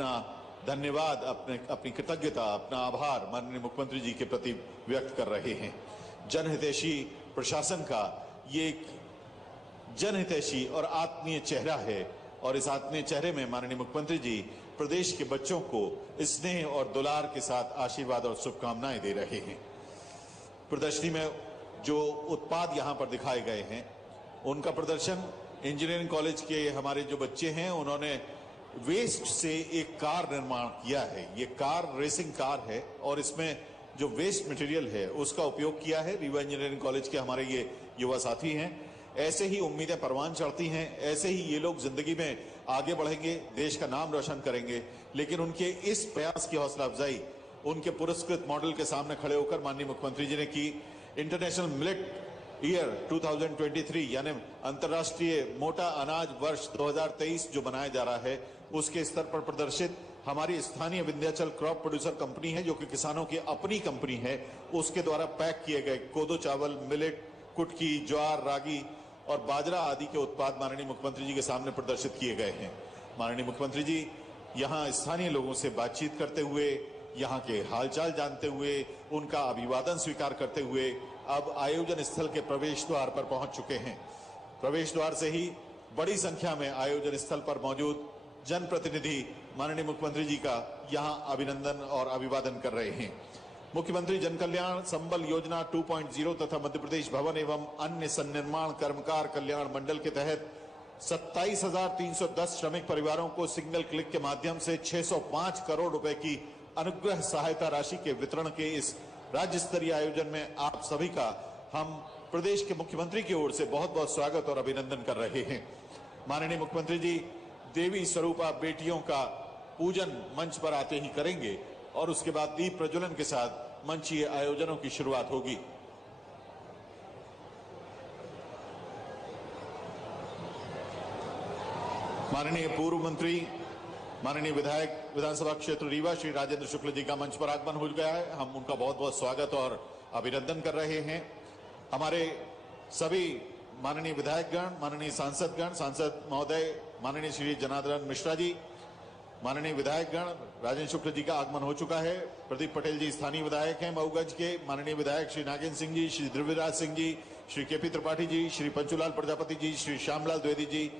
अपना धन्यवाद, अपनी कृतज्ञता, अपना आभार माननीय मुख्यमंत्री जी के प्रति व्यक्त कर रहे हैं। जनहितैषी प्रशासन का ये एक जनहितैषी और आत्मीय चेहरा है और इस आत्मीय चेहरे में माननीय मुख्यमंत्री जी प्रदेश के बच्चों को स्नेह और दुलार के साथ आशीर्वाद और शुभकामनाएं दे रहे हैं। प्रदर्शनी में जो उत्पाद यहां पर दिखाए गए हैं उनका प्रदर्शन इंजीनियरिंग कॉलेज के हमारे जो बच्चे हैं उन्होंने वेस्ट से एक कार निर्माण किया है। ये कार रेसिंग कार है और इसमें जो वेस्ट मटेरियल है उसका उपयोग किया है। रीवा इंजीनियरिंग कॉलेज के हमारे ये युवा साथी हैं। ऐसे ही उम्मीदें परवान चढ़ती हैं, ऐसे ही ये लोग जिंदगी में आगे बढ़ेंगे, देश का नाम रोशन करेंगे। लेकिन उनके इस प्रयास की हौसला अफजाई उनके पुरस्कृत मॉडल के सामने खड़े होकर माननीय मुख्यमंत्री जी ने की। इंटरनेशनल मिलेट ईयर 2023 यानी अंतर्राष्ट्रीय मोटा अनाज वर्ष 2023 जो मनाया जा रहा है उसके स्तर पर प्रदर्शित हमारी स्थानीय विंध्याचल क्रॉप प्रोड्यूसर कंपनी है जो कि किसानों की अपनी कंपनी है, उसके द्वारा पैक किए गए कोदो चावल, मिलेट, कुटकी, ज्वार, रागी और बाजरा आदि के उत्पाद माननीय मुख्यमंत्री जी के सामने प्रदर्शित किए गए हैं। माननीय मुख्यमंत्री जी यहाँ स्थानीय लोगों से बातचीत करते हुए, यहाँ के हालचाल जानते हुए, उनका अभिवादन स्वीकार करते हुए अब आयोजन स्थल के प्रवेश द्वार पर पहुंच चुके हैं। प्रवेश द्वार से ही बड़ी संख्या में आयोजन स्थल पर मौजूद जनप्रतिनिधि माननीय मुख्यमंत्री जी का यहां अभिनंदन और अभिवादन कर रहे हैं। मुख्यमंत्री जन कल्याण संबल योजना 2.0 तथा मध्य प्रदेश भवन एवं अन्य सन्निर्माण कर्मकार कल्याण मंडल के तहत 27,310 श्रमिक परिवारों को सिंगल क्लिक के माध्यम से 605 करोड़ रुपए की अनुग्रह सहायता राशि के वितरण के इस राज्य स्तरीय आयोजन में आप सभी का हम प्रदेश के मुख्यमंत्री की ओर से बहुत बहुत स्वागत और अभिनंदन कर रहे हैं। माननीय मुख्यमंत्री जी देवी स्वरूपा बेटियों का पूजन मंच पर आते ही करेंगे और उसके बाद दीप प्रज्वलन के साथ मंचीय आयोजनों की शुरुआत होगी। माननीय पूर्व मंत्री, माननीय विधायक विधानसभा क्षेत्र रीवा श्री राजेंद्र शुक्ल जी का मंच पर आगमन हो गया है। हम उनका बहुत बहुत स्वागत और अभिनंदन कर रहे हैं। हमारे सभी माननीय विधायकगण, माननीय सांसदगण, सांसद महोदय माननीय श्री जनार्दन मिश्रा जी, माननीय विधायकगण, राजेंद्र शुक्ल जी का आगमन हो चुका है। प्रदीप पटेल जी स्थानीय विधायक हैं मऊगंज के, माननीय विधायक श्री नागेंद्र सिंह जी, श्री ध्रुवीराज सिंह जी, श्री केपी त्रिपाठी जी, श्री पंचूलाल प्रजापति जी, श्री श्यामलाल द्विवेदी जी,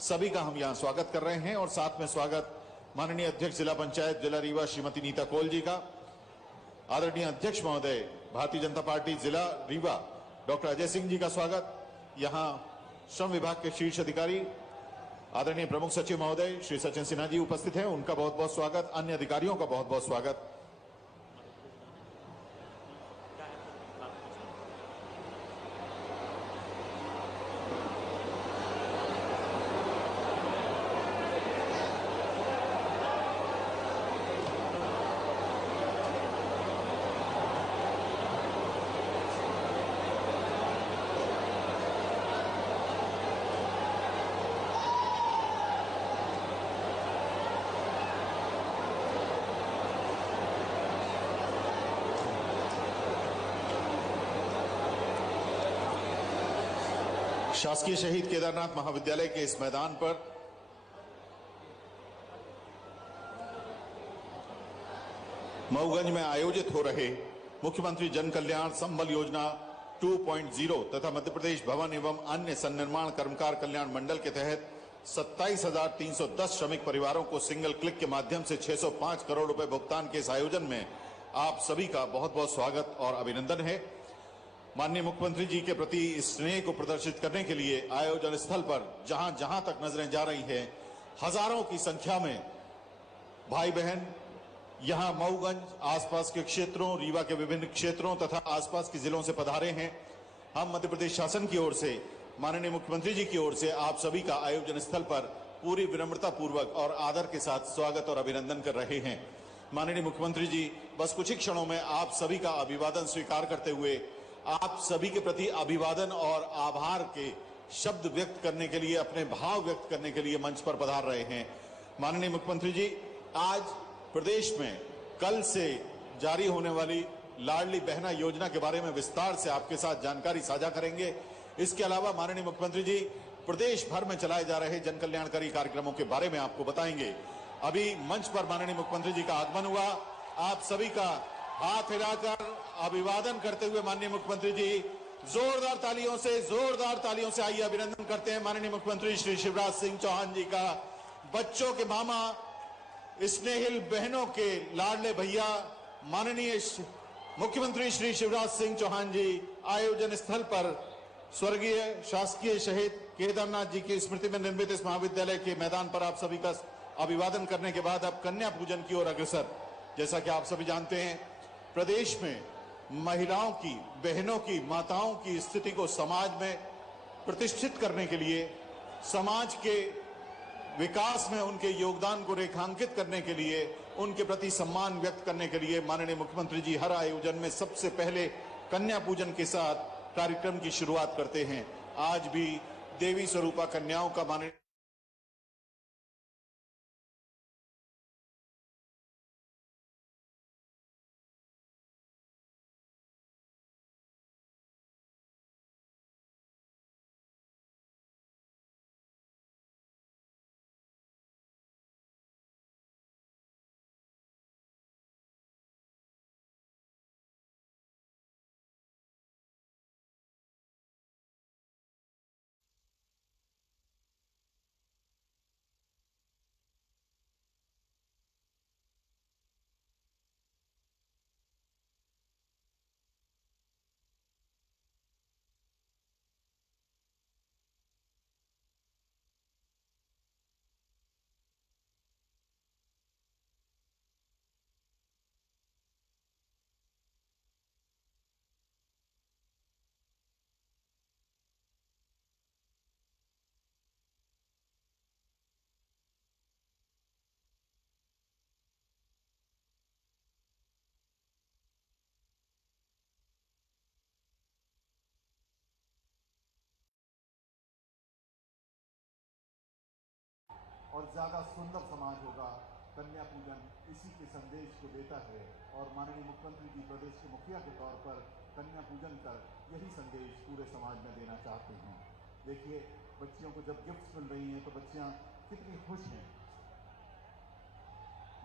सभी का हम यहाँ स्वागत कर रहे हैं। और साथ में स्वागत माननीय अध्यक्ष जिला पंचायत जिला रीवा श्रीमती नीता कोल जी का, आदरणीय अध्यक्ष महोदय भारतीय जनता पार्टी जिला रीवा डॉक्टर अजय सिंह जी का स्वागत। यहाँ श्रम विभाग के शीर्ष अधिकारी आदरणीय प्रमुख सचिव महोदय श्री सचिन सिन्हा जी उपस्थित हैं, उनका बहुत बहुत स्वागत। अन्य अधिकारियों का बहुत बहुत स्वागत। शासकीय शहीद केदारनाथ महाविद्यालय के इस मैदान पर मऊगंज में आयोजित हो रहे मुख्यमंत्री जन कल्याण संबल योजना 2.0 तथा मध्य प्रदेश भवन एवं अन्य सन्निर्माण कर्मकार कल्याण मंडल के तहत 27,310 श्रमिक परिवारों को सिंगल क्लिक के माध्यम से 605 करोड़ रुपए भुगतान के इस आयोजन में आप सभी का बहुत बहुत स्वागत और अभिनंदन है। माननीय मुख्यमंत्री जी के प्रति स्नेह को प्रदर्शित करने के लिए आयोजन स्थल पर जहां जहां तक नजरें जा रही हैं, हजारों की संख्या में भाई बहन यहां मऊगंज, आसपास के क्षेत्रों, रीवा के विभिन्न क्षेत्रों तथा आसपास के जिलों से पधारे हैं। हम मध्य प्रदेश शासन की ओर से, माननीय मुख्यमंत्री जी की ओर से आप सभी का आयोजन स्थल पर पूरी विनम्रता पूर्वक और आदर के साथ स्वागत और अभिनंदन कर रहे हैं। माननीय मुख्यमंत्री जी बस कुछ ही क्षणों में आप सभी का अभिवादन स्वीकार करते हुए आप सभी के प्रति अभिवादन और आभार के शब्द व्यक्त करने के लिए, अपने भाव व्यक्त करने के लिए मंच पर पधार रहे हैं। माननीय मुख्यमंत्री जी आज प्रदेश में कल से जारी होने वाली लाडली बहना योजना के बारे में विस्तार से आपके साथ जानकारी साझा करेंगे। इसके अलावा माननीय मुख्यमंत्री जी प्रदेश भर में चलाए जा रहे जन कल्याणकारी कार्यक्रमों के बारे में आपको बताएंगे। अभी मंच पर माननीय मुख्यमंत्री जी का आगमन हुआ। आप सभी का हाथ हिलाकर अभिवादन करते हुए माननीय मुख्यमंत्री जी जोरदार तालियों से आइए अभिनंदन करते हैं माननीय मुख्यमंत्री श्री शिवराज सिंह चौहान जी का। बच्चों के मामा, स्नेहिल बहनों के लाडले भैया माननीय मुख्यमंत्री श्री शिवराज सिंह चौहान जी आयोजन स्थल पर स्वर्गीय शासकीय शहीद केदारनाथ जी की स्मृति में निर्मित इस महाविद्यालय के मैदान पर आप सभी का अभिवादन करने के बाद अब कन्या पूजन की ओर अग्रसर। जैसा कि आप सभी जानते हैं, प्रदेश में महिलाओं की, बहनों की, माताओं की स्थिति को समाज में प्रतिष्ठित करने के लिए, समाज के विकास में उनके योगदान को रेखांकित करने के लिए, उनके प्रति सम्मान व्यक्त करने के लिए माननीय मुख्यमंत्री जी हर आयोजन में सबसे पहले कन्या पूजन के साथ कार्यक्रम की शुरुआत करते हैं। आज भी देवी स्वरूपा कन्याओं का माननीय और ज्यादा सुंदर समाज होगा। कन्या पूजन इसी के संदेश को देता है और माननीय मुख्यमंत्री जी प्रदेश के मुखिया के तौर पर कन्या पूजन कर यही संदेश पूरे समाज में देना चाहते हैं। देखिए, बच्चियों को जब गिफ्ट्स मिल रही हैं तो बच्चियां कितनी खुश हैं।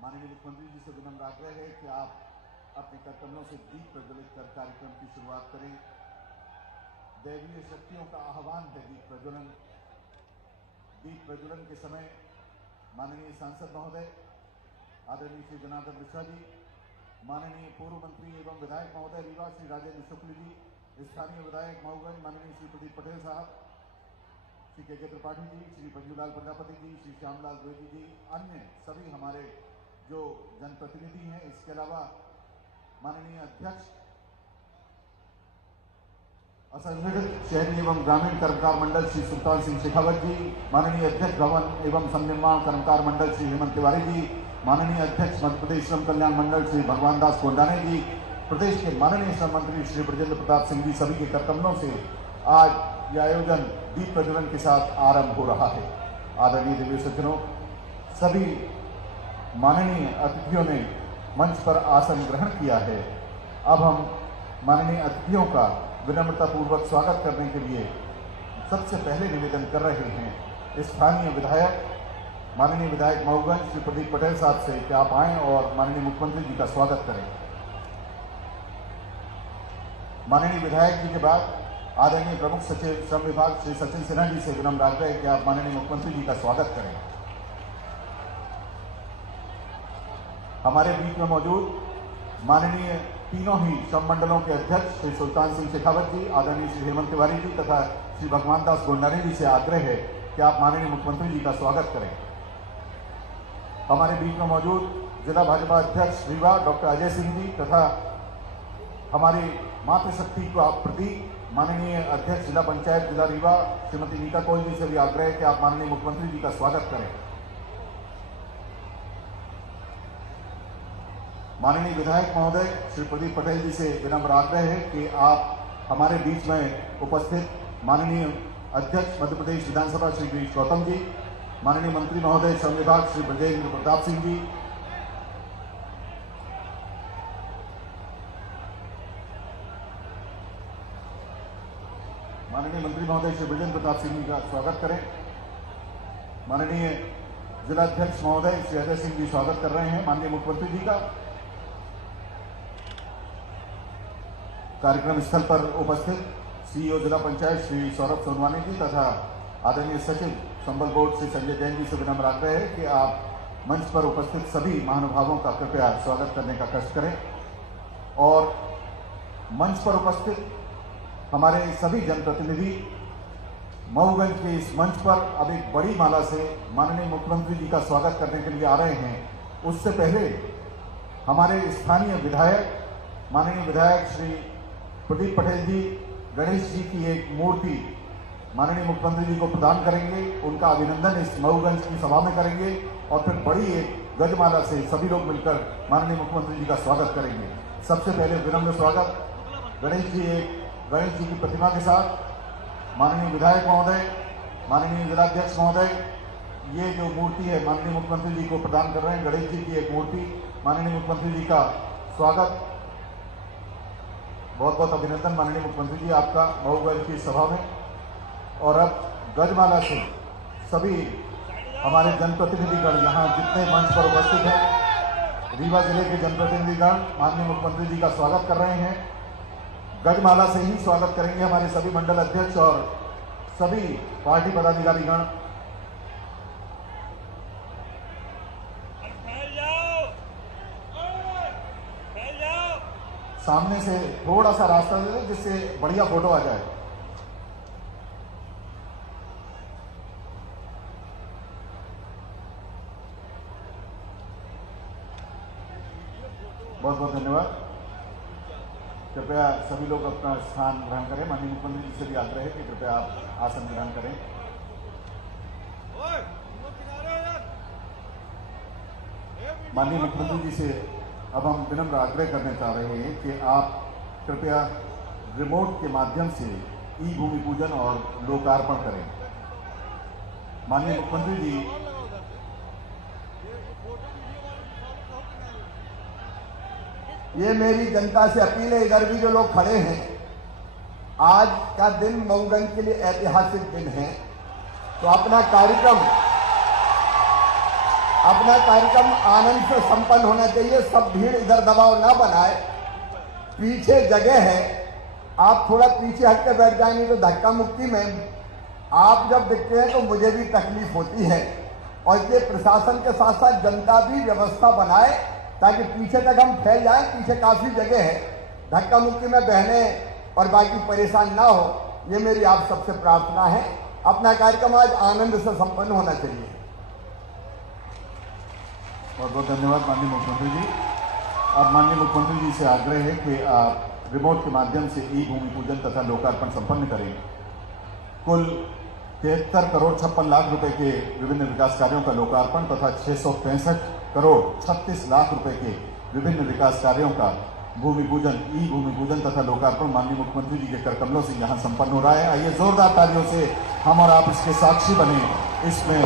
माननीय मुख्यमंत्री जी से विनम्र आग्रह है कि आप अपने करकमलों से दीप प्रज्वलित कर कार्यक्रम की शुरुआत करें। दैवीय शक्तियों का आह्वान है दीप प्रज्वलन। दीप प्रज्वलन के समय माननीय सांसद महोदय आदरणीय श्री जनार्दन मिश्रा जी, माननीय पूर्व मंत्री एवं विधायक महोदय रीवा श्री राजेंद्र शुक्ल जी, स्थानीय विधायक मऊगंज माननीय श्री प्रदीप पटेल साहब, श्री के त्रिपाठी जी, श्री मंजूलाल प्रजापति जी, श्री श्यामलाल द्विवेदी जी, अन्य सभी हमारे जो जनप्रतिनिधि हैं, इसके अलावा माननीय अध्यक्ष असंगठित शहरी एवं ग्रामीण कर्मकार मंडल श्री सुल्तान सिंह शेखावत जी, माननीय अध्यक्ष भवन एवं संनिर्माण कर्मकार मंडल श्री हेमंत तिवारी जी, माननीय अध्यक्ष मध्य प्रदेश श्रम कल्याण मंडल श्री भगवान दास गोंडाने जी, प्रदेश के माननीय श्रम मंत्री श्री ब्रजेंद्र प्रताप सिंह जी, सभी के करकमलों से आज यह आयोजन दीप प्रज्वलन के साथ आरंभ हो रहा है। आदरणीय देवी सज्जनों, सभी माननीय अतिथियों ने मंच पर आसन ग्रहण किया है। अब हम माननीय अतिथियों का विनम्रतापूर्वक स्वागत करने के लिए सबसे पहले निवेदन कर रहे हैं स्थानीय विधायक माननीय विधायक मऊगंज श्री प्रदीप पटेल साहब से कि आप आएं और माननीय मुख्यमंत्री जी का स्वागत करें। माननीय विधायक जी के बाद आदरणीय प्रमुख सचिव श्रम विभाग श्री सचिन सिन्हा जी से विनम्र आग्रह है कि आप माननीय मुख्यमंत्री जी का स्वागत करें। हमारे बीच में मौजूद माननीय तीनों ही श्रम मंडलों के अध्यक्ष श्री सुल्तान सिंह शेखावत जी, आदरणीय श्री हेमंत तिवारी जी तथा श्री भगवान दास गोंडाने जी से आग्रह है कि आप माननीय मुख्यमंत्री जी का स्वागत करें। हमारे बीच में मौजूद जिला भाजपा अध्यक्ष रीवा डॉक्टर अजय सिंह जी तथा हमारी मातृशक्ति का प्रतीक माननीय अध्यक्ष जिला पंचायत जिला रीवा श्रीमती नीता कौल जी से भी आग्रह है कि आप माननीय मुख्यमंत्री जी का स्वागत करें। माननीय विधायक महोदय श्री प्रदीप पटेल जी से विनम्र आग्रह है कि आप हमारे बीच में उपस्थित माननीय अध्यक्ष मध्य प्रदेश विधानसभा श्री गिरीश गौतम जी, माननीय मंत्री महोदय श्रम विभाग श्री ब्रजेंद्र प्रताप सिंह जी, माननीय मंत्री महोदय श्री ब्रजेंद्र प्रताप सिंह जी का स्वागत करें। माननीय जिलाध्यक्ष महोदय श्री अजय सिंह जी स्वागत कर रहे हैं माननीय मुख्यमंत्री जी का। कार्यक्रम स्थल पर उपस्थित सीईओ जिला पंचायत श्री सौरभ सोनवानी जी तथा आदरणीय सचिव संबल बोर्ड श्री संजय जैन जी से विनम्र आग्रह है कि आप मंच पर उपस्थित सभी महानुभावों का कृपया स्वागत करने का कष्ट करें और मंच पर उपस्थित हमारे सभी जनप्रतिनिधि मऊगंज के इस मंच पर अब एक बड़ी माला से माननीय मुख्यमंत्री जी का स्वागत करने के लिए आ रहे हैं। उससे पहले हमारे स्थानीय विधायक माननीय विधायक श्री प्रदीप पटेल जी गणेश जी की एक मूर्ति माननीय मुख्यमंत्री जी को प्रदान करेंगे। उनका अभिनंदन इस मऊगंज की सभा में करेंगे और फिर बड़ी एक गजमाला से सभी लोग मिलकर माननीय मुख्यमंत्री जी का स्वागत करेंगे। सबसे पहले विनम्र स्वागत गणेश जी की प्रतिमा के साथ माननीय विधायक महोदय, माननीय जिलाध्यक्ष महोदय, ये जो मूर्ति है माननीय मुख्यमंत्री जी को प्रदान कर रहे हैं। गणेश जी की एक मूर्ति माननीय मुख्यमंत्री जी का स्वागत, बहुत बहुत अभिनंदन माननीय मुख्यमंत्री जी आपका मऊगंज की सभा में। और अब गजमाला से सभी हमारे जनप्रतिनिधिगण यहाँ जितने मंच पर उपस्थित हैं, रीवा जिले के जनप्रतिनिधिगण माननीय मुख्यमंत्री जी का स्वागत कर रहे हैं। गजमाला से ही स्वागत करेंगे हमारे सभी मंडल अध्यक्ष और सभी पार्टी पदाधिकारीगण। सामने से थोड़ा सा रास्ता दे दें जिससे बढ़िया फोटो आ जाए। बहुत बहुत धन्यवाद। कृपया सभी लोग अपना स्थान ग्रहण करें। माननीय मुख्यमंत्री जी से भी आग्रह है कि कृपया आप आसन ग्रहण करें। माननीय मुख्यमंत्री जी से अब हम विनम्र आग्रह करने चाह रहे हैं कि आप कृपया रिमोट के माध्यम से ई भूमि पूजन और लोकार्पण करें। माननीय मुख्यमंत्री जी ये मेरी जनता से अपील है, इधर भी जो लोग खड़े हैं, आज का दिन मऊगंज के लिए ऐतिहासिक दिन है, तो अपना कार्यक्रम आनंद से संपन्न होना चाहिए। सब भीड़ इधर दबाव ना बनाए, पीछे जगह है, आप थोड़ा पीछे हट के बैठ जाएंगे तो धक्का मुक्की में आप जब दिखते हैं तो मुझे भी तकलीफ होती है। और इसलिए प्रशासन के साथ साथ जनता भी व्यवस्था बनाए ताकि पीछे तक हम फैल जाएं। पीछे काफी जगह है, धक्का मुक्की में बहने और बाकी परेशान ना हो, ये मेरी आप सबसे प्रार्थना है। अपना कार्यक्रम आज आनंद से संपन्न होना चाहिए। बहुत बहुत धन्यवाद माननीय मुख्यमंत्री जी। अब माननीय मुख्यमंत्री जी से आग्रह है कि आप रिमोट के माध्यम से ई भूमि पूजन तथा लोकार्पण संपन्न करें। कुल 73 करोड़ 56 लाख रुपए के विभिन्न विकास कार्यों का लोकार्पण तथा 665 करोड़ 36 लाख रुपए के विभिन्न विकास कार्यों का भूमि पूजन, ई भूमि पूजन तथा लोकार्पण माननीय मुख्यमंत्री जी के कर कमलों से यहाँ संपन्न हो रहा है। आइए जोरदार तालियों से हम और आप इसके साक्षी बने, इसमें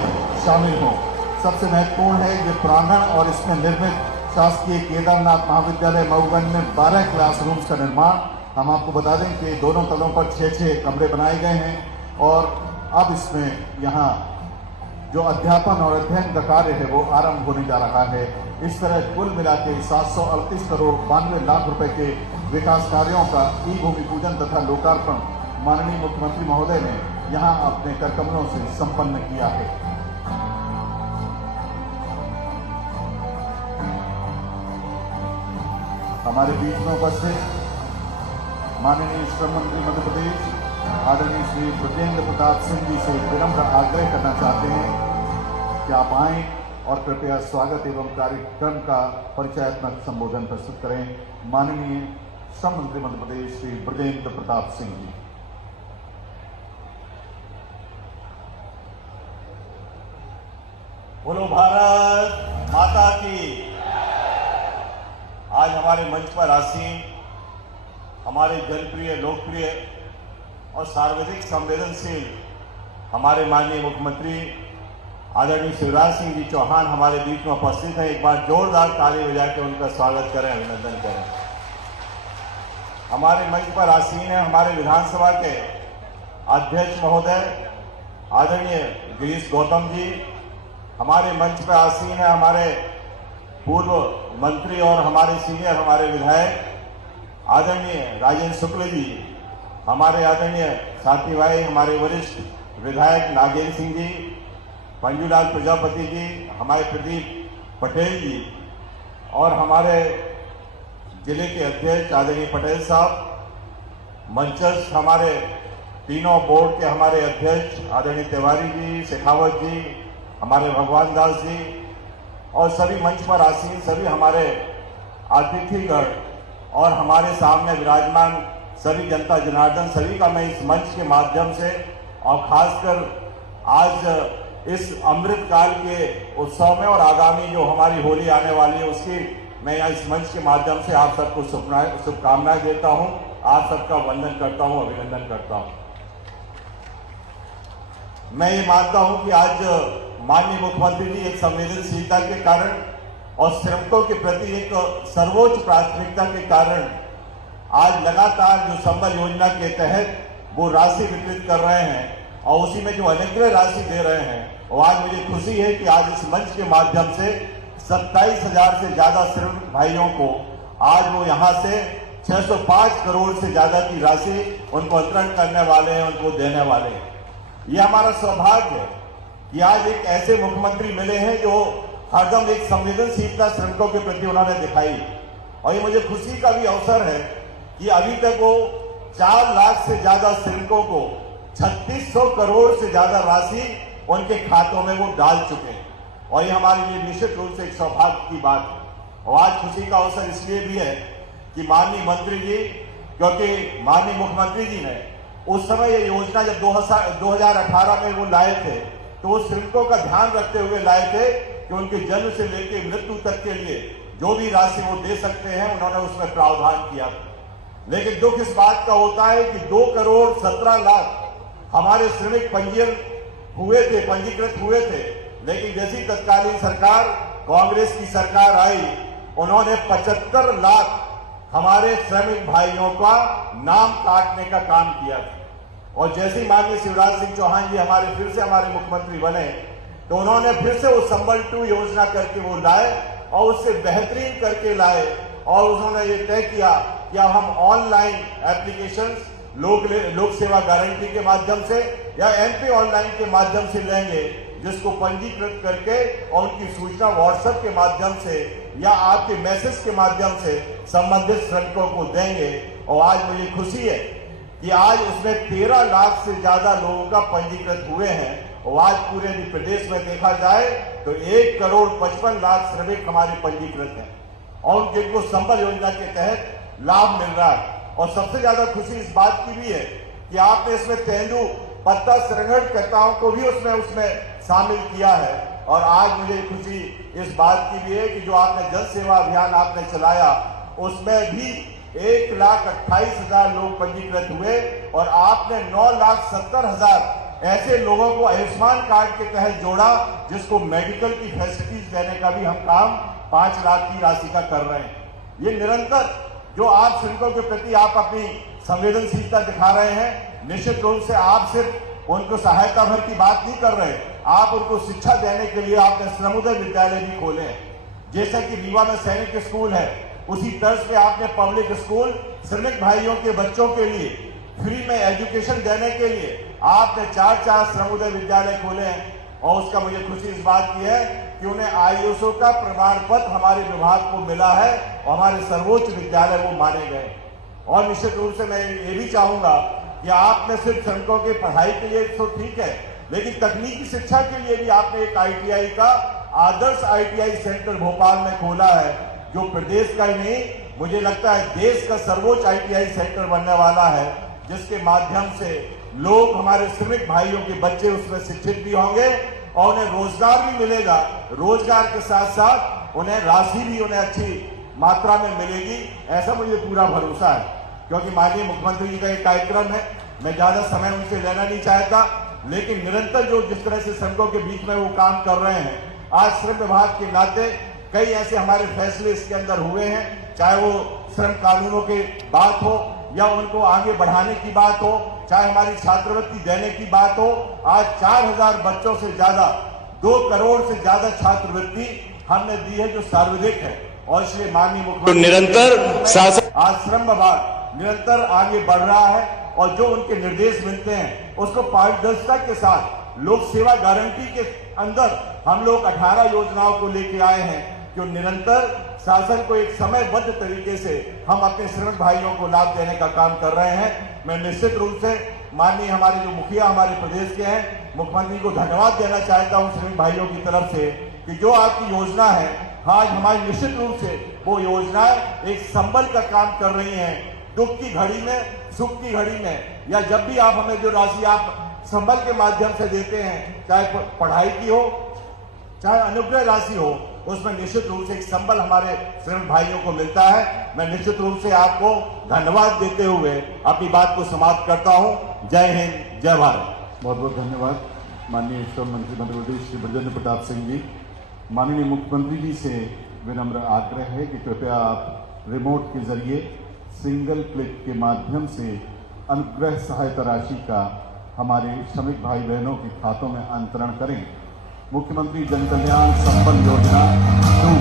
शामिल हों। सबसे महत्वपूर्ण है ये प्रांगण और इसमें निर्मित शासकीय केदारनाथ महाविद्यालय मऊगंज में 12 क्लासरूम्स का निर्माण। हम आपको बता दें कि दोनों तलों पर 6-6 कमरे बनाए गए हैं और अब इसमें यहाँ जो अध्यापन और अध्ययन का कार्य है वो आरंभ होने जा रहा है। इस तरह कुल मिला के 738 करोड़ 92 लाख रुपए के विकास कार्यों का ई भूमि पूजन तथा लोकार्पण माननीय मुख्यमंत्री महोदय ने यहाँ अपने कर कमलों से संपन्न किया है। हमारे बीच में उपस्थित माननीय श्रम मंत्री मध्य प्रदेश आदरणीय श्री ब्रजेंद्र प्रताप सिंह जी से विनम्र आग्रह करना चाहते हैं कि आप आएं और कृपया स्वागत एवं कार्यक्रम का परिचयात्मक संबोधन प्रस्तुत करें। माननीय श्रम मंत्री मध्य प्रदेश श्री ब्रजेंद्र प्रताप सिंह जी। बोलो भारत माता की। आज हमारे मंच पर आसीन हमारे जनप्रिय, लोकप्रिय और सार्वजनिक संवेदनशील हमारे माननीय मुख्यमंत्री आदरणीय शिवराज सिंह जी चौहान हमारे बीच में उपस्थित हैं। एक बार जोरदार ताली बजा के उनका स्वागत करें, अभिनंदन करें। हमारे मंच पर आसीन है हमारे विधानसभा के अध्यक्ष महोदय आदरणीय गिरीश गौतम जी, हमारे मंच पर आसीन है हमारे पूर्व मंत्री और हमारे सीनियर हमारे विधायक आदरणीय राजेंद्र शुक्ल जी, हमारे आदरणीय साथी भाई हमारे वरिष्ठ विधायक नागेंद्र सिंह जी, पंजूलाल प्रजापति जी, हमारे प्रदीप पटेल जी और हमारे जिले के अध्यक्ष आदरणीय पटेल साहब, मंचस्थ हमारे तीनों बोर्ड के हमारे अध्यक्ष आदरणीय तिवारी जी, शेखावत जी, हमारे भगवान दास जी और सभी मंच पर आसीन सभी हमारे अतिथिगण और हमारे सामने विराजमान सभी जनता जनार्दन, सभी का मैं इस मंच के माध्यम से और खासकर आज इस अमृत काल के उत्सव में और आगामी जो हमारी होली आने वाली है उसकी मैं यहाँ इस मंच के माध्यम से आप सबको शुभकामनाएं देता हूँ, आप सबका वंदन करता हूँ, अभिनंदन करता हूँ। मैं ये मानता हूं कि आज माननीय मुख्यमंत्री जी एक संवेदनशीलता के कारण और श्रमिकों के प्रति एक सर्वोच्च प्राथमिकता के कारण आज लगातार जो संबल योजना के तहत वो राशि वितरित कर रहे हैं और उसी में जो अनुग्रह राशि दे रहे हैं, और आज मुझे खुशी है कि आज इस मंच के माध्यम से 27,000 से ज्यादा श्रमिक भाइयों को आज वो यहाँ से 605 करोड़ से ज्यादा की राशि उनको अंतरण करने वाले हैं, उनको देने वाले हैं। ये हमारा सौभाग्य है कि आज एक ऐसे मुख्यमंत्री मिले हैं जो हरदम एक संवेदनशीलता श्रमिकों के प्रति उन्होंने दिखाई, और ये मुझे खुशी का भी अवसर है कि अभी तक वो 4 लाख से ज्यादा श्रमिकों को 3600 करोड़ से ज्यादा राशि उनके खातों में वो डाल चुके हैं, और ये हमारे लिए निश्चित रूप से एक सौभाग्य की बात है। और आज खुशी का अवसर इसलिए भी है कि माननीय मंत्री जी, क्योंकि माननीय मुख्यमंत्री जी ने उस समय ये योजना जब 2018 में वो लाए थे तो वो श्रमिकों का ध्यान रखते हुए लाए थे कि उनके जन्म से लेकर मृत्यु तक के लिए जो भी राशि वो दे सकते हैं उन्होंने उसमें प्रावधान किया। लेकिन दुख इस बात का होता है कि 2 करोड़ 17 लाख हमारे श्रमिक पंजीकृत हुए थे, लेकिन जैसी तत्कालीन सरकार कांग्रेस की सरकार आई उन्होंने 75 लाख हमारे श्रमिक भाइयों का नाम काटने का काम किया था। और जैसे ही माननीय शिवराज सिंह चौहान जी फिर से हमारे मुख्यमंत्री बने तो उन्होंने फिर से वो संबल 2 योजना करके वो लाए और उससे बेहतरीन करके लाए, और उन्होंने ये तय किया कि अब हम ऑनलाइन एप्लीकेशंस लोक सेवा गारंटी के माध्यम से या एमपी ऑनलाइन के माध्यम से लेंगे, जिसको पंजीकृत करके और उनकी सूचना व्हाट्सएप के माध्यम से या आपके मैसेज के माध्यम से संबंधित श्रमिकों को देंगे। और आज मुझे खुशी है कि आज उसमें 13 लाख से ज्यादा लोगों का पंजीकृत हुए हैं, और आज पूरे प्रदेश में देखा जाए तो 1 करोड़ 55 लाख श्रमिक हमारे पंजीकृत हैं और जिनको संबल योजना के तहत लाभ मिल रहा है। और सबसे ज्यादा खुशी इस बात की भी है कि आपने इसमें तेंदु पत्ता संग्रहणकर्ताओं को भी उसमें शामिल किया है। और आज मुझे खुशी इस बात की भी है कि जो आपने जन सेवा अभियान आपने चलाया उसमें भी 1,28,000 लोग पंजीकृत हुए, और आपने 9,70,000 ऐसे लोगों को आयुष्मान कार्ड के तहत जोड़ा जिसको मेडिकल की फैसिलिटीज देने का भी हम काम 5 लाख की राशि का कर रहे हैं। ये निरंतर जो आप श्रमिकों के प्रति आप अपनी संवेदनशीलता दिखा रहे हैं, निश्चित रूप से आप सिर्फ उनको सहायता भर की बात नहीं कर रहे, आप उनको शिक्षा देने के लिए आपने श्रमोदय विद्यालय भी खोले हैं। जैसा कि रीवा में सैनिक स्कूल है, उसी तर्ज पे आपने पब्लिक स्कूल श्रमिक भाइयों के बच्चों के लिए फ्री में एजुकेशन देने के लिए आपने 4 श्रमोदय विद्यालय खोले हैं। और उसका मुझे खुशी इस बात की है कि उन्हें आईएसओ का प्रमाण पत्र हमारे विभाग को मिला है और हमारे सर्वोच्च विद्यालय वो माने गए। और निश्चित रूप से मैं ये भी चाहूंगा कि आपने सिर्फ श्रमिकों की पढ़ाई के लिए तो ठीक है, लेकिन तकनीकी शिक्षा के लिए भी आपने एक आईटीआई का आदर्श आईटीआई सेंटर भोपाल में खोला है, जो प्रदेश का ही नहीं मुझे लगता है देश का सर्वोच्च आईटीआई सेंटर बनने वाला है, जिसके माध्यम से लोग हमारे श्रमिक भाइयों के बच्चे उसमें शिक्षित भी होंगे और उन्हें रोजगार भी मिलेगा। रोजगार के साथ साथ उन्हें राशि भी उन्हें अच्छी मात्रा में मिलेगी, ऐसा मुझे पूरा भरोसा है। क्योंकि माननीय मुख्यमंत्री जी का एक कार्यक्रम है, मैं ज्यादा समय उनसे लेना नहीं चाहता, लेकिन निरंतर जो जिस तरह से श्रमिकों के बीच में वो काम कर रहे हैं, आज श्रम विभाग के नाते कई ऐसे हमारे फैसले इसके अंदर हुए हैं, चाहे वो श्रम कानूनों की बात हो या उनको आगे बढ़ाने की बात हो, चाहे हमारी छात्रवृत्ति देने की बात हो। आज 4,000 बच्चों से ज्यादा 2 करोड़ से ज्यादा छात्रवृत्ति हमने दी है जो सार्वजनिक है, और इसलिए माननीय तो मुख्यमंत्री निरंतर शासन आज श्रम विभाग निरंतर आगे बढ़ रहा है और जो उनके निर्देश मिलते हैं उसको पारदर्शिता के साथ लोक सेवा गारंटी के अंदर हम लोग 18 योजनाओं को लेके आए हैं जो निरंतर शासन को एक समयबद्ध तरीके से हम अपने श्रमिक भाइयों को लाभ देने का काम कर रहे हैं। मैं निश्चित रूप से माननीय हमारे जो मुखिया हमारे प्रदेश के हैं मुख्यमंत्री को धन्यवाद देना चाहता हूं श्रमिक भाइयों की तरफ से कि जो आपकी योजना है आज हमारी निश्चित रूप से वो योजनाएं एक संबल का काम कर रही हैं। दुख की घड़ी में, सुख की घड़ी में, या जब भी आप हमें जो राशि आप संबल के माध्यम से देते हैं, चाहे पढ़ाई की हो चाहे अनुग्रह राशि हो, उसमें निश्चित रूप से एक संबल हमारे श्रमिक भाइयों को मिलता है। मैं निश्चित रूप से आपको धन्यवाद देते हुए अपनी बात को समाप्त करता हूं। जय हिंद, जय भारत। बहुत बहुत धन्यवाद माननीय श्रम मंत्री मध्य प्रदेश श्री ब्रजेंद्र प्रताप सिंह जी। माननीय मुख्यमंत्री जी से विनम्र आग्रह है कि कृपया आप रिमोट के जरिए सिंगल क्लिक के माध्यम से अनुग्रह सहायता राशि का हमारे श्रमिक भाई बहनों के खातों में अंतरण करें। मुख्यमंत्री जन कल्याण संबल योजना 2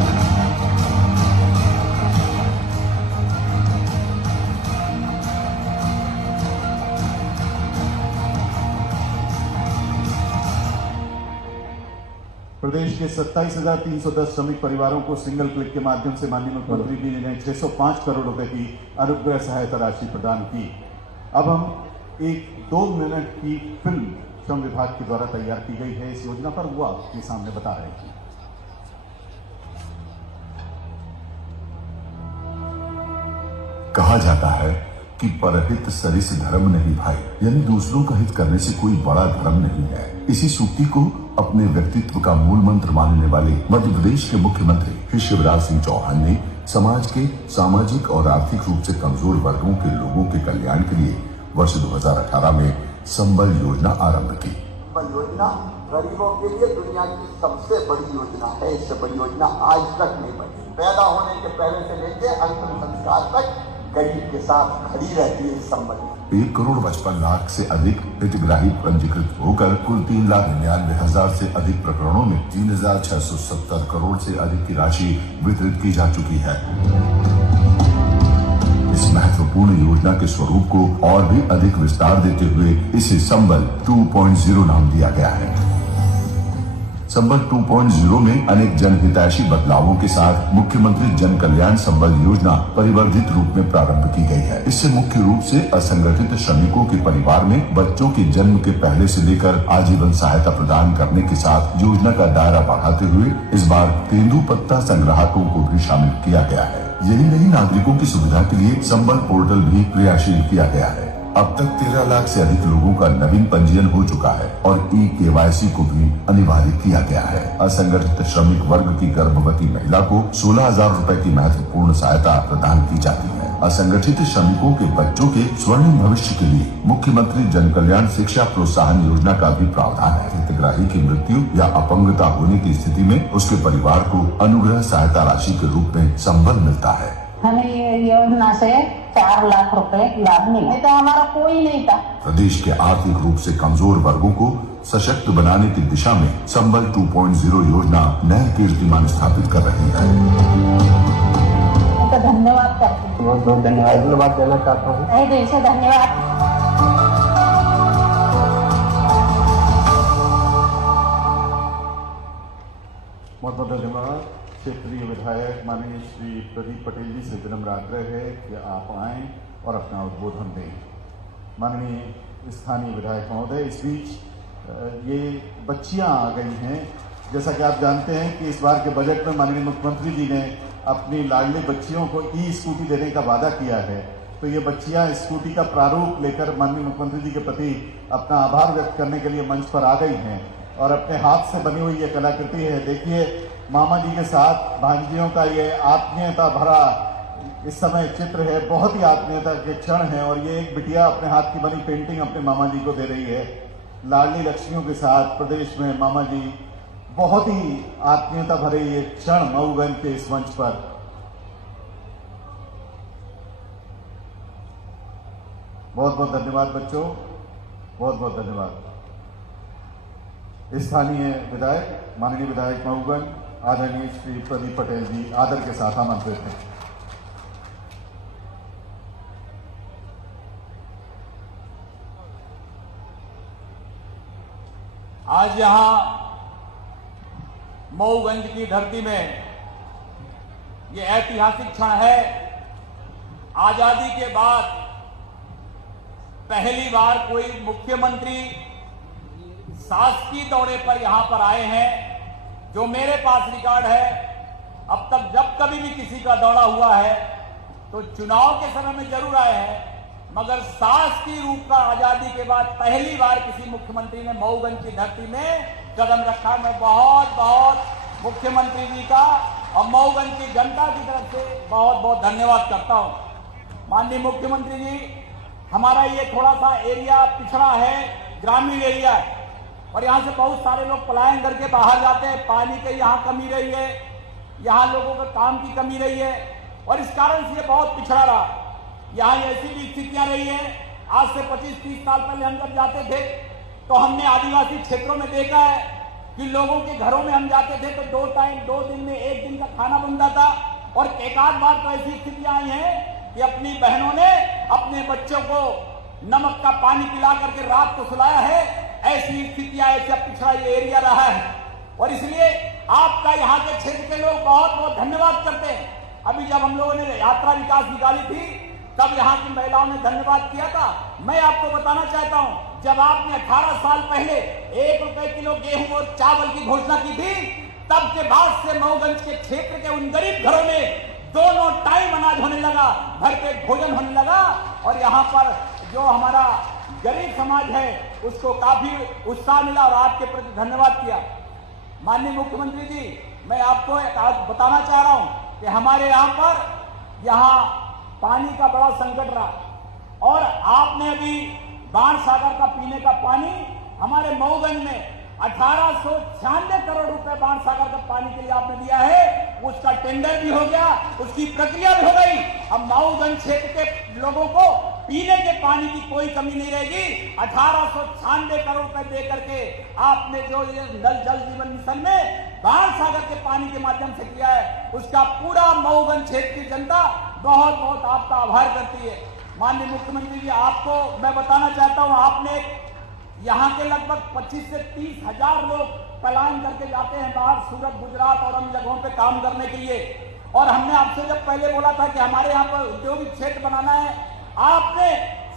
प्रदेश के 27,310 श्रमिक परिवारों को सिंगल क्लिक के माध्यम से माननीय मुख्यमंत्री जी ने 605 करोड़ रुपए की अनुग्रह सहायता राशि प्रदान की। अब हम एक 2 मिनट की फिल्म श्रम विभाग के द्वारा तैयार की गई है इस योजना पर, वो आपके सामने बता रहे हैं। कहा जाता है कि परहित सरिस धर्म नहीं भाई, यानी दूसरों का हित करने से कोई बड़ा धर्म नहीं है। इसी सूक्ति को अपने व्यक्तित्व का मूल मंत्र मानने वाले मध्य प्रदेश के मुख्यमंत्री श्री शिवराज सिंह चौहान ने समाज के सामाजिक और आर्थिक रूप से कमजोर वर्गों के लोगों के कल्याण के लिए वर्ष 2018 में संबल योजना आरंभ की। संबल योजना गरीबों के लिए दुनिया की सबसे बड़ी योजना है। इससे बड़ी योजना आज तक नहीं बनी। पैदा होने के पहले से लेकर अंतिम संस्कार तक गरीब के साथ खड़ी रहती है। संबल 1,55,00,000 से अधिक हितग्राही पंजीकृत होकर कुल 3,99,000 से अधिक प्रकरणों में 3,670 करोड़ से अधिक की राशि वितरित की जा चुकी है। इस महत्वपूर्ण योजना के स्वरूप को और भी अधिक विस्तार देते हुए इसे संबल 2.0 नाम दिया गया है। संबल 2.0 में अनेक जनहितैषी बदलावों के साथ मुख्यमंत्री जन कल्याण संबल योजना परिवर्धित रूप में प्रारंभ की गई है। इससे मुख्य रूप से असंगठित श्रमिकों के परिवार में बच्चों के जन्म के पहले से लेकर आजीवन सहायता प्रदान करने के साथ योजना का दायरा बढ़ाते हुए इस बार तेंदुपत्ता संग्राहकों को भी शामिल किया गया है। यही नहीं, नागरिकों की सुविधा के लिए संबल पोर्टल भी क्रियाशील किया गया है। अब तक 13 लाख से अधिक लोगों का नवीन पंजीयन हो चुका है और KYC को भी अनिवार्य किया गया है। असंगठित श्रमिक वर्ग की गर्भवती महिला को 16,000 रुपए की महत्वपूर्ण सहायता प्रदान की जाती है। असंगठित श्रमिकों के बच्चों के स्वर्णिम भविष्य के लिए मुख्यमंत्री जन कल्याण शिक्षा प्रोत्साहन योजना का भी प्रावधान है। हितग्राही की मृत्यु या अपंगता होने की स्थिति में उसके परिवार को अनुग्रह सहायता राशि के रूप में संबल मिलता है। हमें ये योजना से 4 लाख रुपए लाभ मिला। नहीं तो हमारा कोई नहीं था। प्रदेश के आर्थिक रूप से कमजोर वर्गों को सशक्त बनाने की दिशा में संबल 2.0 योजना नए कीर्तिमान स्थापित कर रही है। तो धन्यवाद करती हूँ। बहुत बहुत धन्यवाद देना चाहता हूँ। नहीं दिल से धन्यवाद। बहुत बहुत धन्यवाद। क्षेत्रीय विधायक माननीय श्री प्रदीप पटेल जी से विनम्र आग्रह है कि आप आएं और अपना उद्बोधन दें। माननीय स्थानीय विधायक महोदय, इस बीच ये बच्चियां आ गई हैं। जैसा कि आप जानते हैं कि इस बार के बजट में माननीय मुख्यमंत्री जी ने अपनी लाडली बच्चियों को स्कूटी देने का वादा किया है। तो ये बच्चियां स्कूटी का प्रारूप लेकर माननीय मुख्यमंत्री जी के प्रति अपना आभार व्यक्त करने के लिए मंच पर आ गई हैं और अपने हाथ से बनी हुई ये कलाकृति है। देखिए, मामा जी के साथ भांजियों का ये आत्मीयता भरा इस समय चित्र है। बहुत ही आत्मीयता के क्षण है और ये एक बिटिया अपने हाथ की बनी पेंटिंग अपने मामा जी को दे रही है। लाडली लक्ष्मियों के साथ प्रदेश में मामा जी, बहुत ही आत्मीयता भरे ये क्षण मऊगंज के इस मंच पर। बहुत बहुत धन्यवाद बच्चों, बहुत बहुत धन्यवाद। स्थानीय विधायक माननीय विधायक मऊगंज आदरणीय श्री प्रदीप पटेल जी आदर के साथ आमंत्रित हैं। आज यहां मऊगंज की धरती में ये ऐतिहासिक क्षण है। आजादी के बाद पहली बार कोई मुख्यमंत्री शासकीय दौरे पर यहां पर आए हैं। जो मेरे पास रिकॉर्ड है, अब तक जब कभी भी किसी का दौरा हुआ है तो चुनाव के समय में जरूर आए हैं, मगर शासकीय रूप का आजादी के बाद पहली बार किसी मुख्यमंत्री ने मऊगंज की धरती में कदम रखा। मैं बहुत बहुत मुख्यमंत्री जी का और मऊगंज की जनता की तरफ से बहुत बहुत धन्यवाद करता हूं। माननीय मुख्यमंत्री जी, हमारा ये थोड़ा सा एरिया पिछड़ा है, ग्रामीण एरिया है और यहाँ से बहुत सारे लोग पलायन करके बाहर जाते हैं। पानी की यहाँ कमी रही है, यहाँ लोगों के काम की कमी रही है और इस कारण से ये बहुत पिछड़ा रहा। यहाँ ऐसी भी स्थितियां रही हैं। आज से 25-30 साल पहले हम जब जाते थे तो हमने आदिवासी क्षेत्रों में देखा है कि लोगों के घरों में हम जाते थे तो 2 टाइम 2 दिन में 1 दिन का खाना बनता था। और एक आध बार तो ऐसी स्थितियां आई हैं कि अपनी बहनों ने अपने बच्चों को नमक का पानी पिला करके रात को सुलाया है। ऐसी स्थितियां, ऐसा पिछड़ा ये एरिया रहा है और इसलिए आपका यहाँ के क्षेत्र के लोग बहुत बहुत धन्यवाद करते हैं। अभी जब हम लोगों ने यात्रा विकास निकाली थी तब यहाँ की महिलाओं ने धन्यवाद किया था। मैं आपको बताना चाहता हूँ, जब आपने 18 साल पहले 1 रुपए किलो गेहूं और चावल की घोषणा की थी, तब के बाद से मऊगंज के क्षेत्र के उन गरीब घरों में दोनों टाइम अनाज होने लगा, भर पेट भोजन होने लगा और यहाँ पर जो हमारा गरीब समाज है उसको काफी उत्साह मिला और आपके प्रति धन्यवाद किया। माननीय मुख्यमंत्री जी, मैं आपको एक आज बताना चाह रहा हूं कि हमारे यहाँ पानी का बड़ा संकट रहा और आपने अभी बाणसागर का पीने का पानी हमारे मऊगंज में 1896 करोड़ रुपए बाणसागर का पानी के लिए आपने दिया है। उसका टेंडर भी हो गया, उसकी प्रक्रिया भी हो गई। अब मऊगंज क्षेत्र के लोगों को पीने के पानी की कोई कमी नहीं रहेगी। 1896 करोड़ रुपए दे करके आपने जो ये जल जीवन मिशन में बाणसागर के पानी के माध्यम से किया है, उसका पूरा मऊगंज क्षेत्र की जनता बहुत बहुत आपका आभार करती है। माननीय मुख्यमंत्री जी, आपको मैं बताना चाहता हूं, आपने यहाँ के लगभग 25 से 30 हजार लोग पलायन करके जाते हैं बाहर, सूरत, गुजरात और अन्य जगहों पे काम करने के लिए। और हमने आपसे जब पहले बोला था कि हमारे यहाँ पर औद्योगिक क्षेत्र बनाना है, आपने